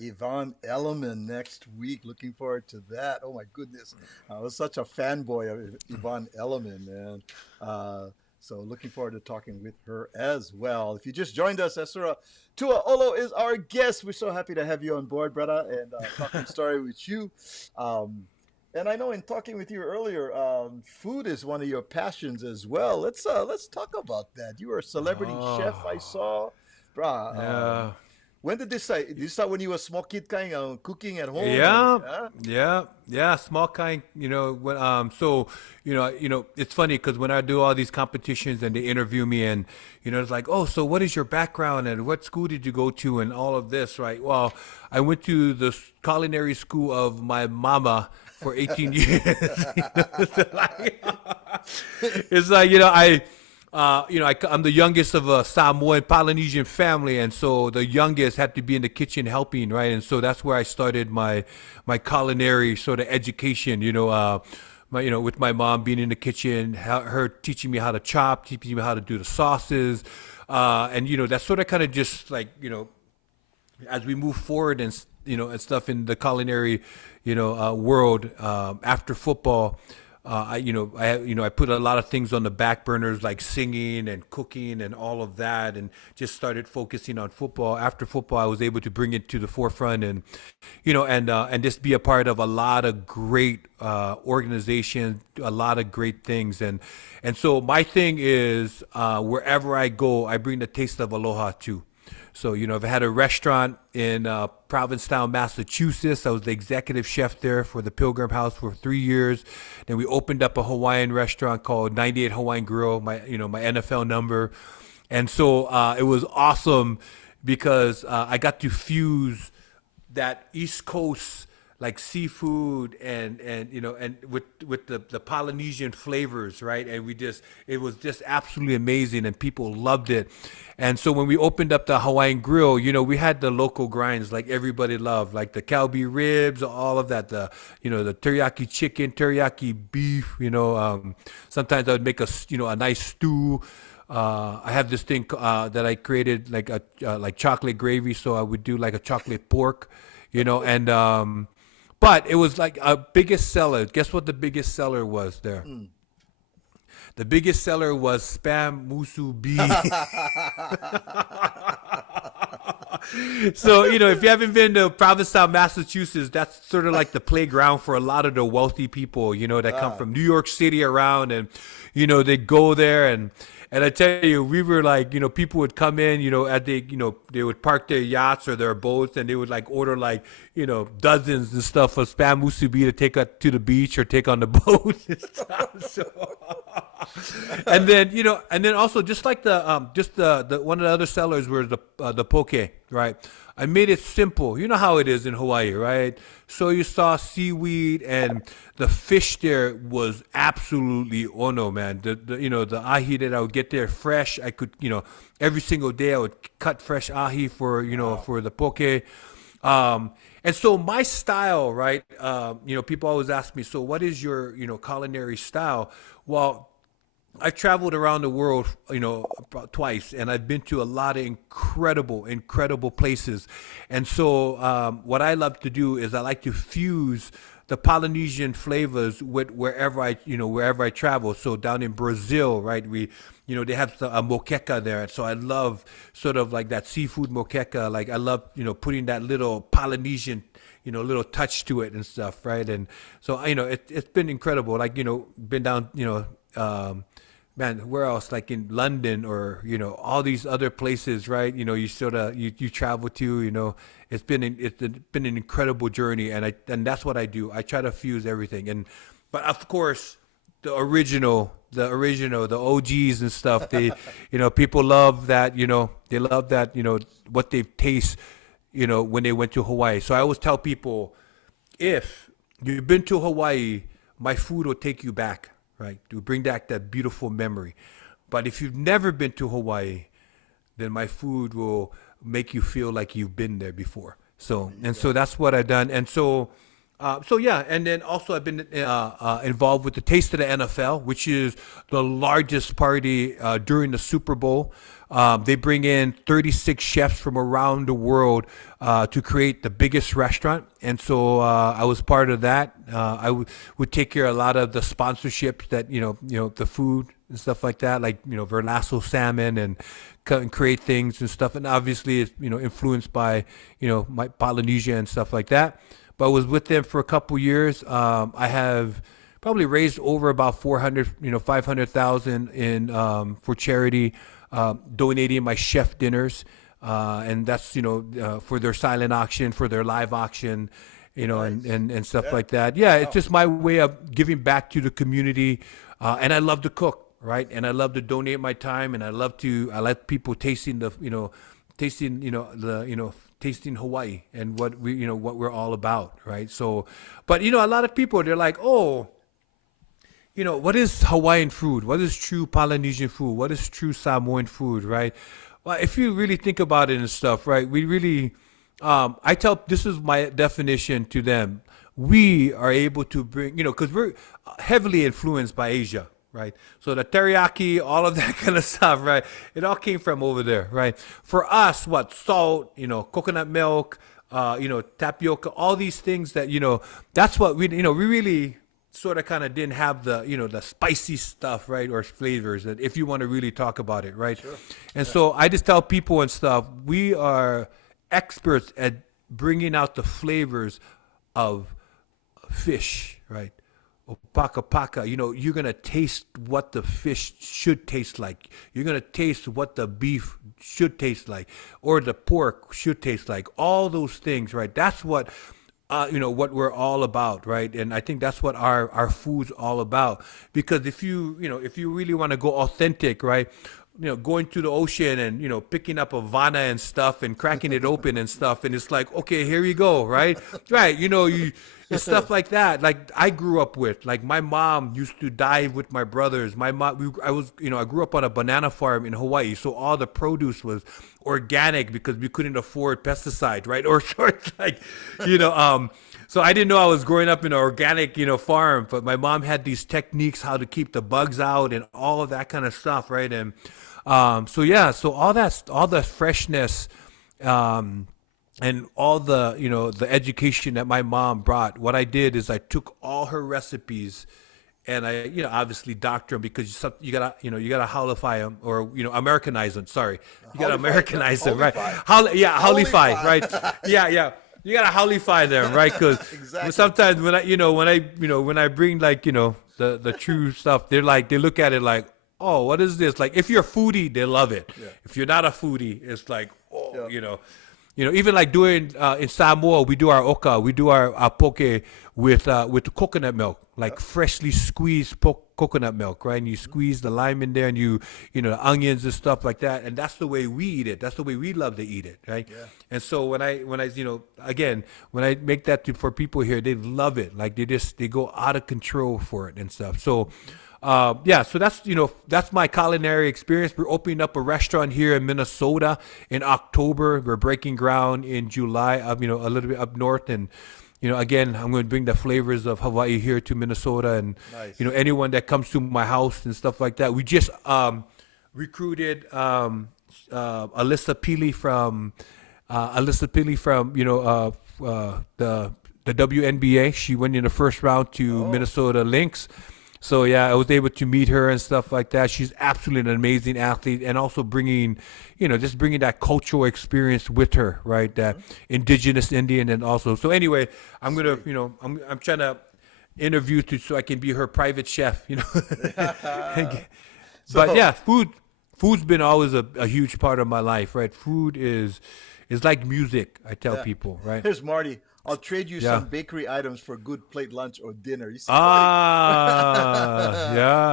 Yvonne Elliman next week. Looking forward to that. Oh my goodness, I was such a fanboy of Yvonne Elliman, man. So looking forward to talking with her as well. If you just joined us, Esera, Tuaolo is our guest. We're so happy to have you on board, brother, and talking story with you. And I know in talking with you earlier, food is one of your passions as well. Let's talk about that. You were a celebrity chef, I saw, brah. Yeah. When did this start? Did you start when you were a small kid, kind of cooking at home? Yeah, small kind. So it's funny because when I do all these competitions and they interview me, and it's like, oh, so what is your background and what school did you go to and all of this, right? Well, I went to the culinary school of my mama for 18 years. It's like I'm the youngest of a Samoan Polynesian family, and so the youngest had to be in the kitchen helping, right? And so that's where I started my culinary sort of education. With my mom being in the kitchen, her teaching me how to chop, teaching me how to do the sauces, and that's sort of kind of just like as we move forward and stuff in the culinary world after football. I put a lot of things on the back burners, like singing and cooking and all of that, and just started focusing on football. After football, I was able to bring it to the forefront, and just be a part of a lot of great organizations, a lot of great things, and so my thing is wherever I go, I bring the taste of Aloha too. So, I've had a restaurant in Provincetown, Massachusetts. I was the executive chef there for the Pilgrim House for 3 years. Then we opened up a Hawaiian restaurant called 98 Hawaiian Grill, my NFL number. And so it was awesome because I got to fuse that East Coast like seafood and with the Polynesian flavors, right? And it was just absolutely amazing, and people loved it. And so when we opened up the Hawaiian Grill, we had the local grinds like everybody loved, like the Calbee ribs, all of that, the teriyaki chicken, teriyaki beef, sometimes I would make a nice stew. I have this thing that I created like chocolate gravy, so I would do like a chocolate pork, and but it was like a biggest seller. Guess what the biggest seller was there? The biggest seller was spam musubi. So, if you haven't been to Provincetown, Massachusetts, that's sort of like the playground for a lot of the wealthy people, that come from New York City around, and, they go there, and I tell you, we were like, people would come in, they would park their yachts or their boats, and they would like order like, dozens and stuff of spam musubi to take to the beach or take on the boat and stuff. So, and then also just like the one of the other sellers were the poke, right? I made it simple. You know how it is in Hawaii, right? Soy sauce, seaweed, and the fish there was absolutely ono, man. The ahi that I would get there fresh. I could, every single day I would cut fresh ahi for for the poke. And so my style, right? People always ask me, so what is your culinary style? Well, I've traveled around the world, about twice, and I've been to a lot of incredible places. And so what I love to do is I like to fuse the Polynesian flavors with wherever I travel. So down in Brazil, right, they have a moqueca there. So I love sort of like that seafood moqueca. Like I love, putting that little Polynesian, little touch to it and stuff, right? And so, it's been incredible. Like, been down, man, where else? Like in London or, all these other places, right? You sort of, you travel to, it's been an incredible journey. And that's what I do. I try to fuse everything. But of course, the original, the OGs and stuff, they, people love that, they love that, what they taste, when they went to Hawaii. So I always tell people, if you've been to Hawaii, my food will take you back. Right, to bring back that beautiful memory. But if you've never been to Hawaii, then my food will make you feel like you've been there before. So so that's what I've done. And so So yeah, and then also I've been involved with the Taste of the NFL, which is the largest party during the Super Bowl. They bring in 36 chefs from around the world to create the biggest restaurant, and so I was part of that. I would take care of a lot of the sponsorships that the food and stuff like that, like Verlasso salmon and create things and stuff. And obviously, it's influenced by my Polynesia and stuff like that. But I was with them for a couple years. I have probably raised over about 500,000 in for charity, donating my chef dinners, and that's for their silent auction, for their live auction, Nice. and stuff like that. Yeah, it's just my way of giving back to the community, and I love to cook, right? And I love to donate my time, and I let people tasting tasting Hawaii and what we're all about, right? So, but a lot of people, they're like, oh, what is Hawaiian food? What is true Polynesian food? What is true Samoan food, right? Well, if you really think about it and stuff, right, we really, this is my definition to them. We are able to bring, because we're heavily influenced by Asia, right? So the teriyaki, all of that kind of stuff, right? It all came from over there, right? For us, salt, coconut milk, tapioca, all these things that, that's what we really sort of kind of didn't have the, the spicy stuff, right? Or flavors that if you want to really talk about it, right? Sure. And so I just tell people and stuff, we are experts at bringing out the flavors of fish, right? Paka, you're going to taste what the fish should taste like. You're going to taste what the beef should taste like, or the pork should taste like. All those things, right? That's what, what we're all about, right? And I think that's what our food's all about. Because if you really want to go authentic, right? Going to the ocean and, picking up a vana and stuff and cracking it open and stuff. And it's like, okay, here you go, right? Right. It's stuff like that. Like I grew up with, like my mom used to dive with my brothers. My mom, I grew up on a banana farm in Hawaii. So all the produce was organic because we couldn't afford pesticide, right? Or so I didn't know I was growing up in an organic, farm, but my mom had these techniques how to keep the bugs out and all of that kind of stuff, right? And so all the freshness, and all the the education that my mom brought. What I did is I took all her recipes, and I obviously doctor them because you gotta haulify them or Americanize them. Sorry, you gotta Americanize them, right? Haulify, right? Yeah. You gotta haulify them, right? Because Exactly. sometimes when I bring like the true stuff, they look at it like, oh, what is this? Like if you're a foodie, they love it. Yeah. If you're not a foodie, it's like, oh, Yeah. Even like doing in Samoa, we do our oka, we do our poke with coconut milk, like freshly squeezed coconut milk, right? And you squeeze the lime in there, and the onions and stuff like that, and that's the way we eat it. That's the way we love to eat it, right? Yeah. And so when I when I make that for people here, they love it. Like they go out of control for it and stuff. So. So that's my culinary experience. We're opening up a restaurant here in Minnesota in October. We're breaking ground in July, a little bit up north. And, again, I'm going to bring the flavors of Hawaii here to Minnesota. And, Nice. Anyone that comes to my house and stuff like that. We just recruited Alyssa Pili from the WNBA. She went in the first round to Minnesota Lynx. So yeah, I was able to meet her and stuff like that. She's absolutely an amazing athlete, and also bringing that cultural experience with her, right? That indigenous Indian, and also. So anyway, I'm gonna, I'm trying to interview so I can be her private chef, But yeah, food's been always a huge part of my life, right? Food is like music. I tell people, right? Here's Marty. I'll trade you Yeah. some bakery items for good plate lunch or dinner. You see, Yeah.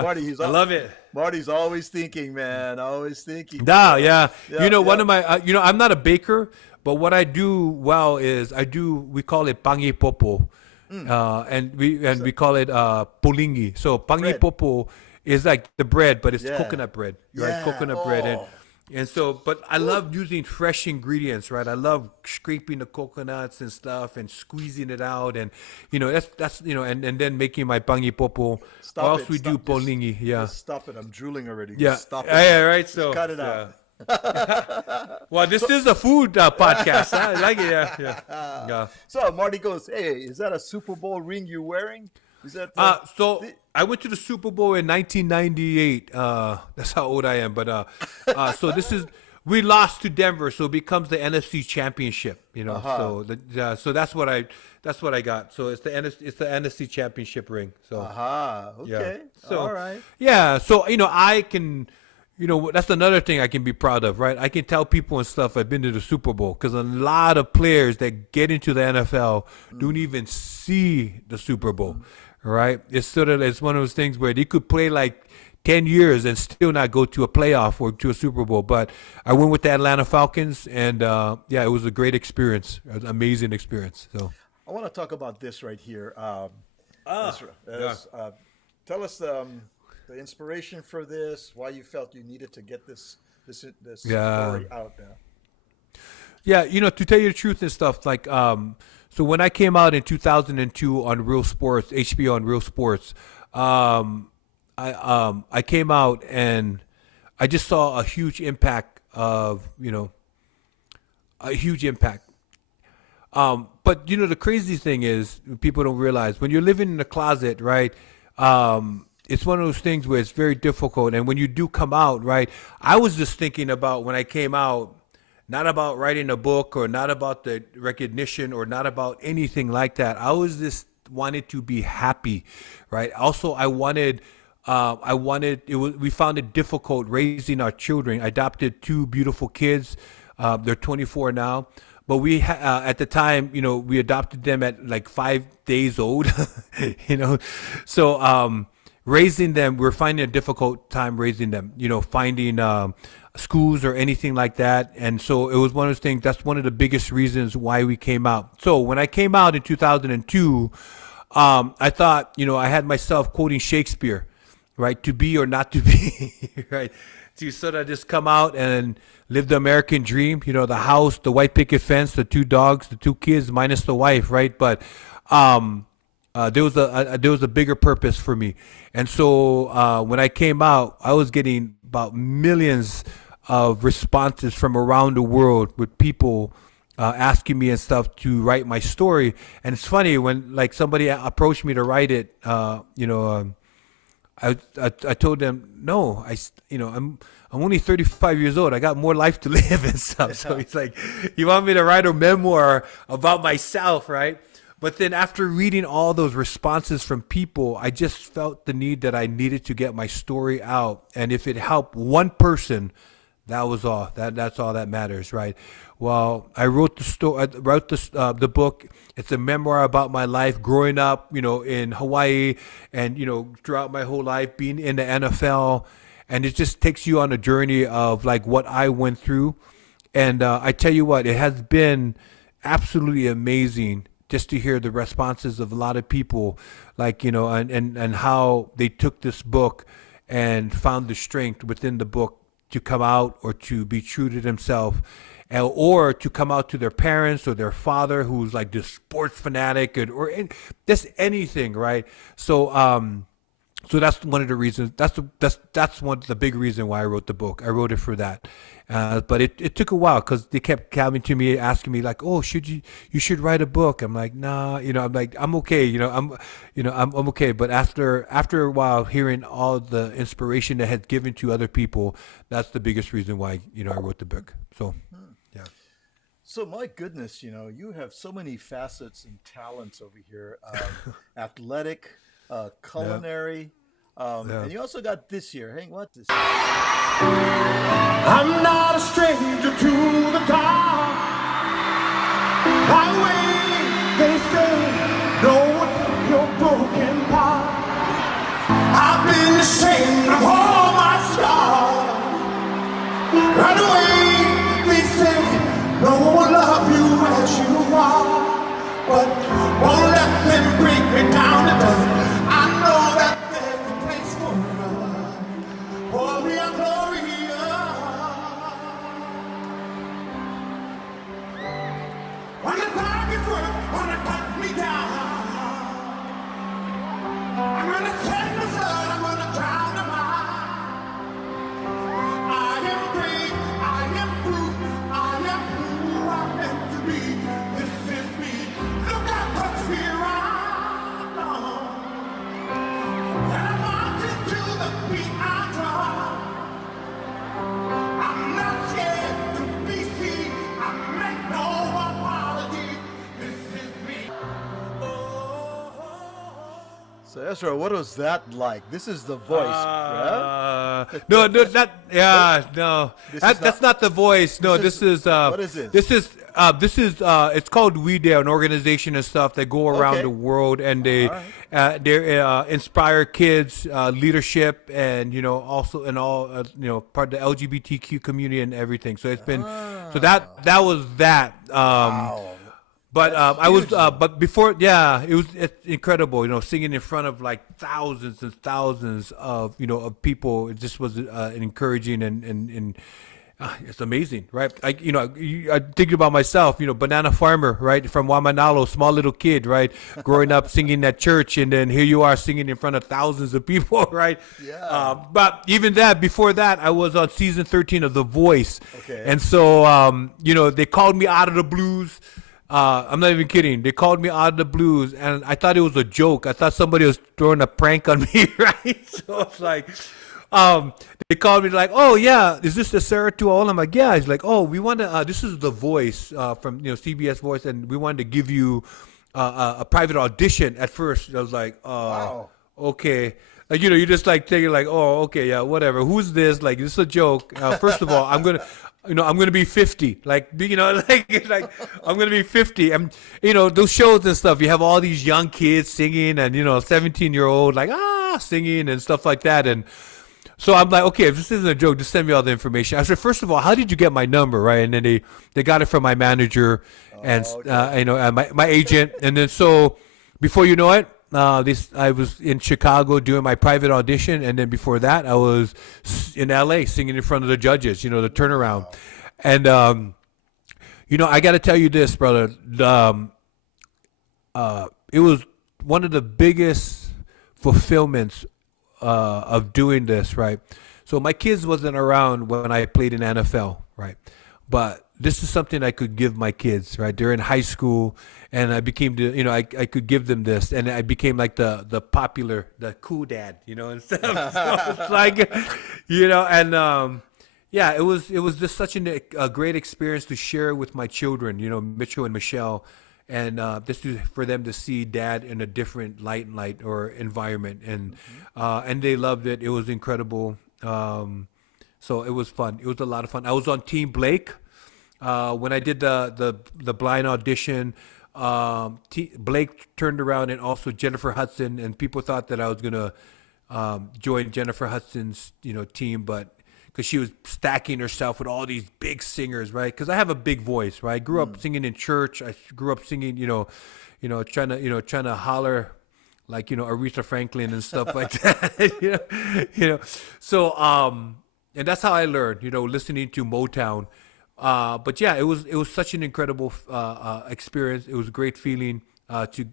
Marty, I love it. Marty's always thinking, man. Always thinking. Yeah. Yeah, One of my, I'm not a baker, but what I do well is we call it pangi popo, and we call it polingi. So pangi Bread. popo is like the bread, but it's Yeah. coconut bread, right? Yeah. Coconut bread, and Oh. And so, but I love using fresh ingredients, right? I love scraping the coconuts and stuff and squeezing it out, and that's and then making my pangi popo. Stop Or else it, we stop, do just- polingi. Yeah, Just stop it. I'm drooling already. yeah, Just stop it. yeah, right. Just So cut it out. Well, this is a food podcast. I like it. Yeah. So Marty goes, hey, is that a Super Bowl ring you're wearing? Is that So I went to the Super Bowl in 1998. That's how old I am. But so we lost to Denver, so it becomes the NFC Championship. So that's what I got. So it's the NFC Championship ring. So okay. So All right. yeah. So I can. That's another thing I can be proud of, right? I can tell people and stuff I've been to the Super Bowl, because a lot of players that get into the NFL don't even see the Super Bowl, right? It's one of those things where they could play like 10 years and still not go to a playoff or to a Super Bowl. But I went with the Atlanta Falcons, and it was a great experience, an amazing experience. So I want to talk about this right here. Tell us the inspiration for this, why you felt you needed to get this story out there. Yeah, to tell you the truth and stuff, like, so when I came out in 2002 on Real Sports, HBO on Real Sports, I came out and I just saw a huge impact of, a huge impact. But the crazy thing is, people don't realize, when you're living in a closet, right? It's one of those things where it's very difficult. And when you do come out, right? I was just thinking about, when I came out, not about writing a book or not about the recognition or not about anything like that. I was just wanted to be happy, right? Also, we found it difficult raising our children. I adopted 2 beautiful kids. They're 24 now. But we, at the time, we adopted them at like 5 days old, So raising them, we're finding a difficult time raising them, finding schools or anything like that. And so it was one of those things, that's one of the biggest reasons why we came out. So when I came out in 2002, I thought, I had myself quoting Shakespeare, right? To be or not to be, right? To sort of just come out and live the American dream, the house, the white picket fence, the 2 dogs, the 2 kids, minus the wife, right? But there was a bigger purpose for me. And so when I came out, I was getting about millions of responses from around the world with people asking me and stuff to write my story. And it's funny, when like somebody approached me to write it, I told them, no, I'm only 35 years old. I got more life to live and stuff. So he's like, you want me to write a memoir about myself, right? But then after reading all those responses from people, I just felt the need that I needed to get my story out. And if it helped one person, that was all. That's all that matters, right? Well, I wrote the book. It's a memoir about my life growing up, in Hawaii, and throughout my whole life being in the NFL, and it just takes you on a journey of like what I went through. And I tell you what, it has been absolutely amazing just to hear the responses of a lot of people, like, and how they took this book and found the strength within the book to come out or to be true to themselves, or to come out to their parents or their father who's like this sports fanatic, or just anything, right? So so that's one of the reasons. That's one of the big reason why I wrote the book. I wrote it for that. But it took a while, because they kept coming to me asking me like, oh, you should write a book. I'm like, nah, I'm like, I'm okay, I'm okay. But after a while, hearing all the inspiration that had given to other people, that's the biggest reason why I wrote the book. So yeah. So my goodness, you have so many facets and talents over here. Athletic, culinary. And you also got this here. Hang what this? I'm not a stranger to the dark. Highway, they say, know your broken heart. I've been ashamed of all my scars. Right away, they say, no one love you as you are. But won't let them break me down. It doesn't. I know that there's a place for us. For we are glorious. So Esera, what was that like? This is The Voice, right? No, no. That's not The Voice. No, this is. What is this? This is. It's called We Dare, an organization and stuff that go around the world and they inspire kids, leadership, and also and all part of the LGBTQ community and everything. So it's been so that was that. Wow. But I was, but before, it's incredible, singing in front of like thousands and thousands of, of people. It just was encouraging and it's amazing, right? I thinking about myself, banana farmer, right? From Waimanalo, small little kid, right? Growing up singing at church, and then here you are singing in front of thousands of people, right? Yeah. But even before that, I was on season 13 of The Voice. Okay. And so, they called me out of the blues. I'm not even kidding. They called me out of the blues, and I thought it was a joke. I thought somebody was throwing a prank on me, right? So it's like, they called me like, "Oh yeah, is this Esera Tuaolo?" I'm like, "Yeah." He's like, "Oh, we want to. This is The Voice from CBS Voice, and we wanted to give you a private audition." At first, I was like, Wow. Okay." Like, you're just like thinking like, "Oh, okay, yeah, whatever. Who's this? Like, this is a joke." First of all, I'm gonna be 50. Like, like I'm gonna be 50. And those shows and stuff. You have all these young kids singing, and 17-year-old like singing and stuff like that. And so I'm like, okay, if this isn't a joke, just send me all the information. I said, first of all, how did you get my number, right? And then they got it from my manager, and and my agent. And then so before you know it, I was in Chicago doing my private audition, and then before that, I was in LA singing in front of the judges, the turnaround. And I got to tell you this, brother. It was one of the biggest fulfillments of doing this, right? So my kids wasn't around when I played in NFL, right? But this is something I could give my kids, right? They're in high school, and I became I could give them this, and I became like the popular, the cool dad, and stuff. So it's like, and it was just such a great experience to share with my children, Mitchell and Michelle, and just for them to see dad in a different light or environment, and they loved it. It was incredible. So it was fun. It was a lot of fun. I was on Team Blake when I did the blind audition. Blake turned around, and also Jennifer Hudson, and people thought that I was gonna join Jennifer Hudson's team, but because she was stacking herself with all these big singers, right? Because I have a big voice, right? I grew up singing in church. I grew up singing, trying to holler like Aretha Franklin and stuff like that. So and that's how I learned, listening to Motown. But yeah, it was such an incredible experience. It was a great feeling to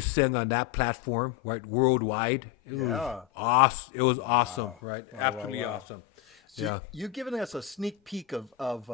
sing on that platform, right, worldwide. It was awesome. It was awesome, right? Absolutely awesome. So you're giving us a sneak peek of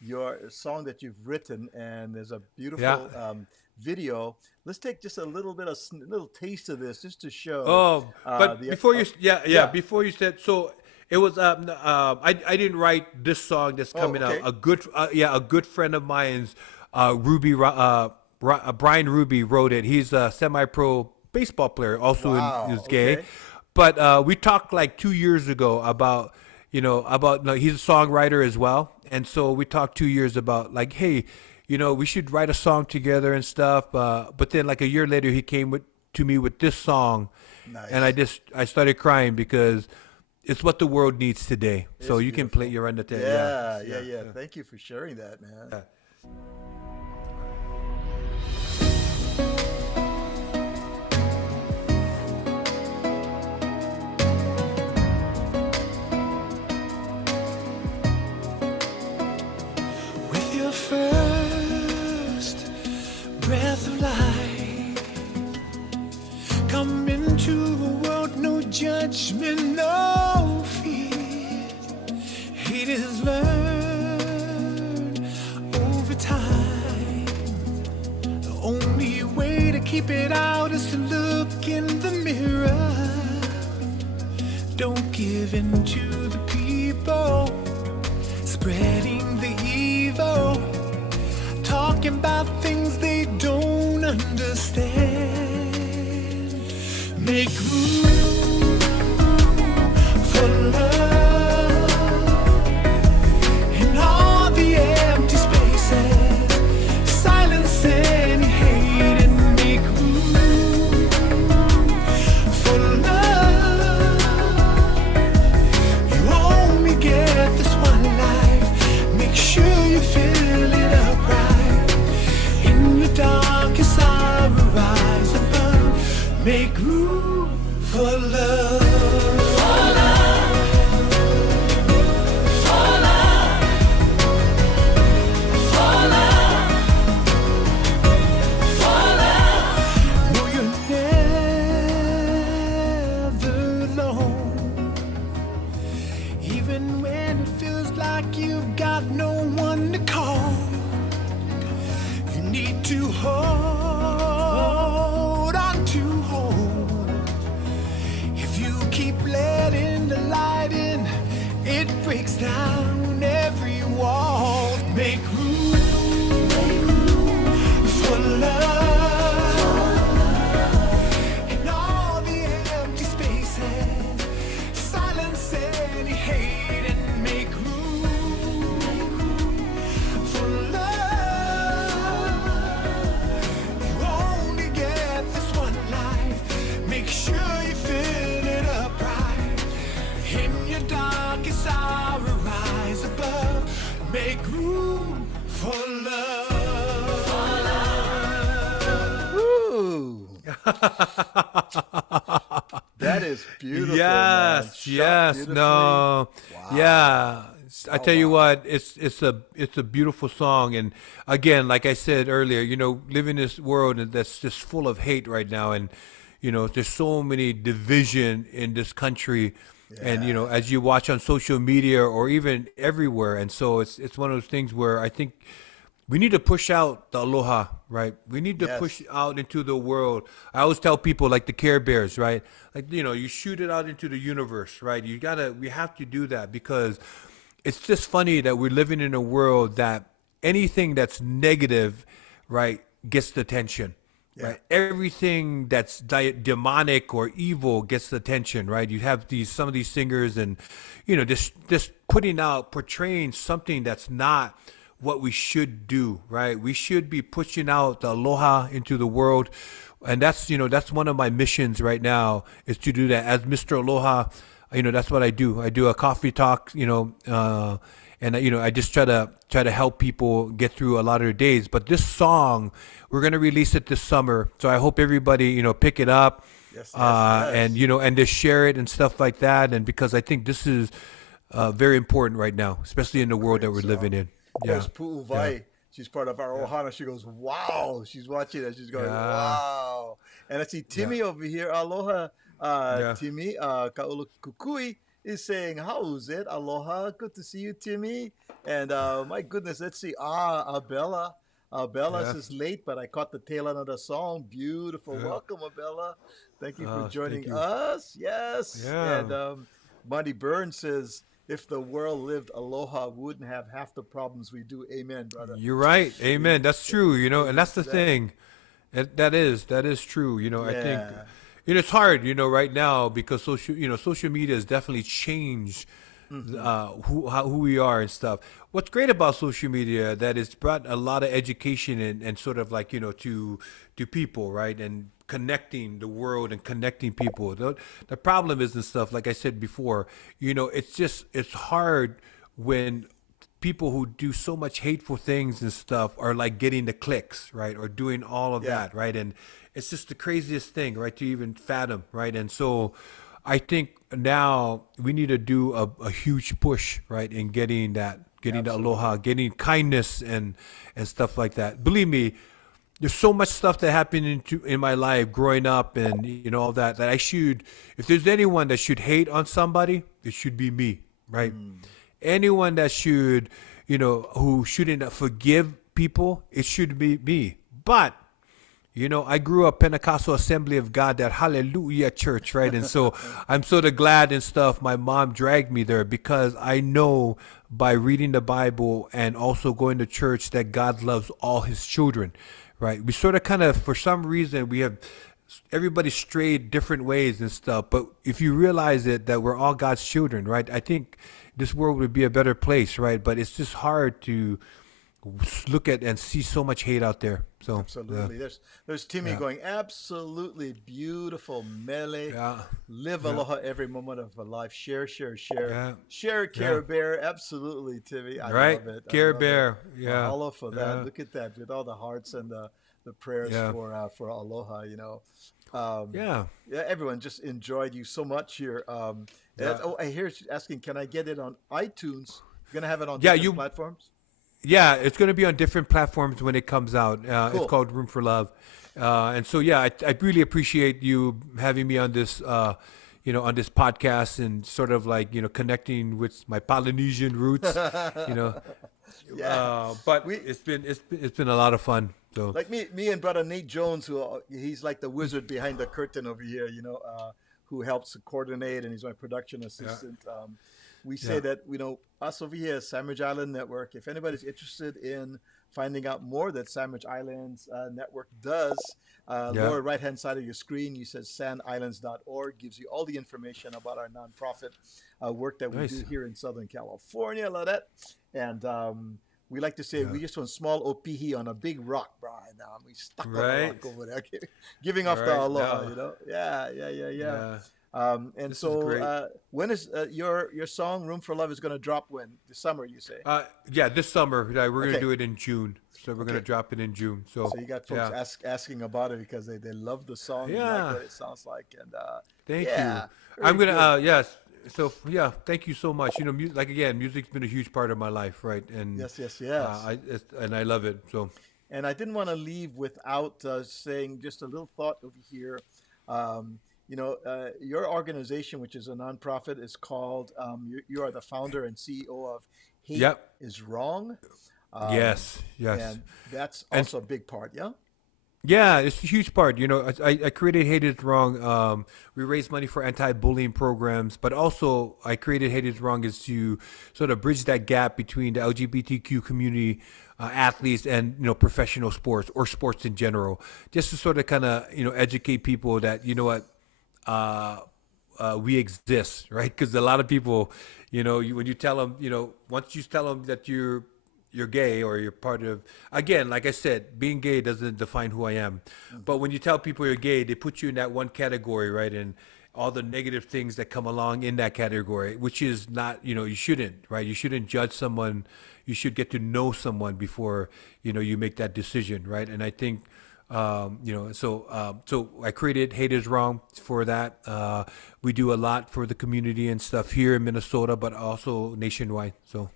your song that you've written, and there's a beautiful video. Let's take just a little bit of little taste of this, just to show. Oh, but before you said so. It was I didn't write this song that's coming out. A good friend of mine's, Brian Ruby wrote it. He's a semi-pro baseball player, also is gay. Okay. But we talked like 2 years ago about he's a songwriter as well, and so we talked 2 years about like, hey, we should write a song together and stuff. But then like a year later, he came to me with this song, and I started crying because it's what the world needs today. It's so you beautiful. Can play your end of that. Yeah. Thank you for sharing that, man. Yeah. With your first breath of life, come into a world, no judgment, no fear. Hate is learned over time. The only way to keep it out is to look in the mirror. Don't give in to the people spreading the evil, talking about things they don't understand. make room for love in all the empty spaces. Silence any hate and make room for love. You only get this one life. Make sure you fill it up right. In the darkest hour, rise above. Make room for love. No, you're never alone. Even when it feels like you've got no one to call, you need to hold on to hope. If you keep letting the light in, it breaks down every wall. Make room for love in all the empty spaces. Silence any hate and make room for love. You only get this one life. Make sure you fill it up right. In your darkest hour, rise above. Make room for love. Woo. That is beautiful. man. Yes, Shot yes, beautifully. no, yeah. I tell you what, it's a beautiful song, and again, like I said earlier, live in this world that's just full of hate right now, and there's so many division in this country, and as you watch on social media or even everywhere, and so it's one of those things where I think we need to push out the aloha, right? We need to Yes. push out into the world. I always tell people like the Care Bears, right? Like, you shoot it out into the universe, right? We have to do that because it's just funny that we're living in a world that anything that's negative, right, gets the attention. Right? Everything that's demonic or evil gets the attention, right? You have some of these singers and, just portraying something that's not what we should do, right? We should be pushing out the aloha into the world. And that's one of my missions right now is to do that. As Mr. Aloha, that's what I do. I do a coffee talk, and I just try to help people get through a lot of their days. But this song, we're going to release it this summer. So I hope everybody, pick it up, Yes, and and just share it and stuff like that. And because I think this is very important right now, especially in the world that we're living in. There's Pu'uvai. She's part of our Ohana. She goes, wow. She's watching it. She's going, wow. And I see Timmy over here. Aloha, Timmy. Ka'ulu Kukui is saying, how's it? Aloha. Good to see you, Timmy. And my goodness, let's see. Abella. Abella says late, but I caught the tail end of the song. Beautiful. Yeah. Welcome, Abella. Thank you for Thank joining you. us. Yes. Yeah. And Monty Burns says, if the world lived aloha, we wouldn't have half the problems we do. Amen, brother. You're right. Amen. That's true. And that's the thing. That is true. I think, it's hard, right now because social media has definitely changed who we are and stuff. What's great about social media that it's brought a lot of education and sort of like, to people, right? And connecting the world and connecting people. The problem is and stuff, like I said before, it's hard when people who do so much hateful things and stuff are like getting the clicks, right? Or doing all of that, right? And it's just the craziest thing, right? To even fathom, right? And so I think now we need to do a huge push, right? In getting the aloha, getting kindness and stuff like that. Believe me, there's so much stuff that happened in my life growing up and all that I should, if there's anyone that should hate on somebody, it should be me, right? Anyone that should, who shouldn't forgive people, it should be me. But I grew up Pentecostal Assembly of God, that Hallelujah church, right? And so I'm sort of glad and stuff my mom dragged me there because I know by reading the Bible and also going to church that God loves all his children, right? We sort of kind of, for some reason, we have everybody strayed different ways and stuff. But if you realize that we're all God's children, right? I think this world would be a better place, right? But it's just hard to look at and see so much hate out there. So absolutely, there's Timmy going, absolutely beautiful mele. Live aloha every moment of life. Share, Care Bear. Absolutely, Timmy. I love it. Care Bear. Aloha for that. Look at that, with all the hearts and the prayers for aloha. Everyone just enjoyed you so much here. I hear you asking, can I get it on iTunes? You're gonna have it on different platforms? Yeah, it's going to be on different platforms when it comes out. Cool. It's called Room for Love. And so, I really appreciate you having me on this, on this podcast and sort of like, connecting with my Polynesian roots, But it's been a lot of fun. So like me and brother Nate Jones, he's like the wizard behind the curtain over here, who helps coordinate, and he's my production assistant. We say that, us over here, Sandwich Island Network, if anybody's interested in finding out more that Sandwich Islands Network does, lower right-hand side of your screen, you said sandislands.org, gives you all the information about our nonprofit work that we do here in Southern California. I love that. And we like to say we just want small opihi on a big rock, Brian. We stuck on a rock over there, giving off the aloha, Yeah. And so when is your song Room for Love is going to drop when? This summer, you say? This summer. We're going to do it in June. So we're going to drop it in June. So you got folks asking about it because they love the song. Yeah. And like what it sounds like. And thank you. I'm going to, yes. So, thank you so much. Music's been a huge part of my life, right? And yes. I love it. So. And I didn't want to leave without saying just a little thought over here. Your organization, which is a nonprofit, is called, you are the founder and CEO of Hate is Wrong. Yes. And that's also a big part, yeah? Yeah, it's a huge part. I created Hate is Wrong. We raise money for anti-bullying programs, but also I created Hate is Wrong is to sort of bridge that gap between the LGBTQ community, athletes, and professional sports or sports in general, just to sort of kind of educate people that we exist, right? Because a lot of people, when you tell them, once you tell them that you're gay or you're part of, again, like I said, being gay doesn't define who I am. But when you tell people you're gay, they put you in that one category, right? And all the negative things that come along in that category, which is not, you shouldn't, right? You shouldn't judge someone. You should get to know someone before, you make that decision, right? And I think, so I created Hate is Wrong for that. We do a lot for the community and stuff here in Minnesota, but also nationwide. So,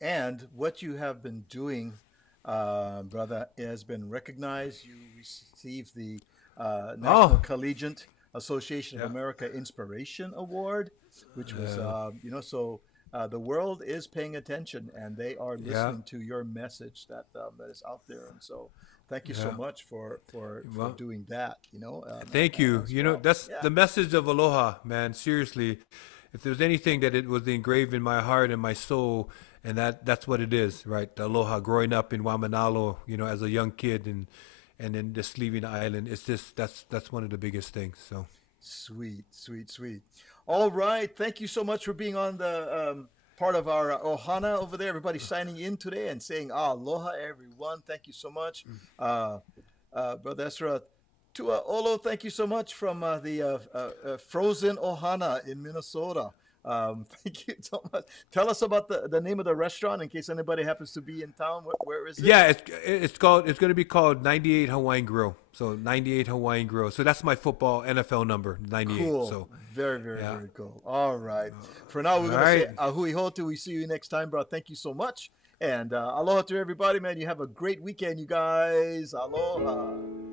and what you have been doing, brother, has been recognized. You received the National Collegiate Association of America Inspiration Award, which was, the world is paying attention, and they are listening to your message that is out there. And so, thank you so much for doing that. Thank you. That's the message of Aloha, man. Seriously, if there's anything that it was engraved in my heart and my soul, and that's what it is, right? The Aloha. Growing up in Waimanalo, as a young kid, and then just leaving the island, it's just that's one of the biggest things. So sweet. All right, thank you so much for being on the part of our Ohana over there. Everybody signing in today and saying aloha, everyone. Thank you so much. Brother Esera, Tuaolo, thank you so much from the frozen Ohana in Minnesota. Thank you so much. Tell us about the name of the restaurant in case anybody happens to be in town. Where is it? Yeah, it's going to be called 98 Hawaiian Grill. So 98 Hawaiian Grill. So that's my football NFL number, 98. Cool. So very cool. All right. For now, we're going to say ahui hotu. We see you next time, bro. Thank you so much. And aloha to everybody, man. You have a great weekend, you guys. Aloha.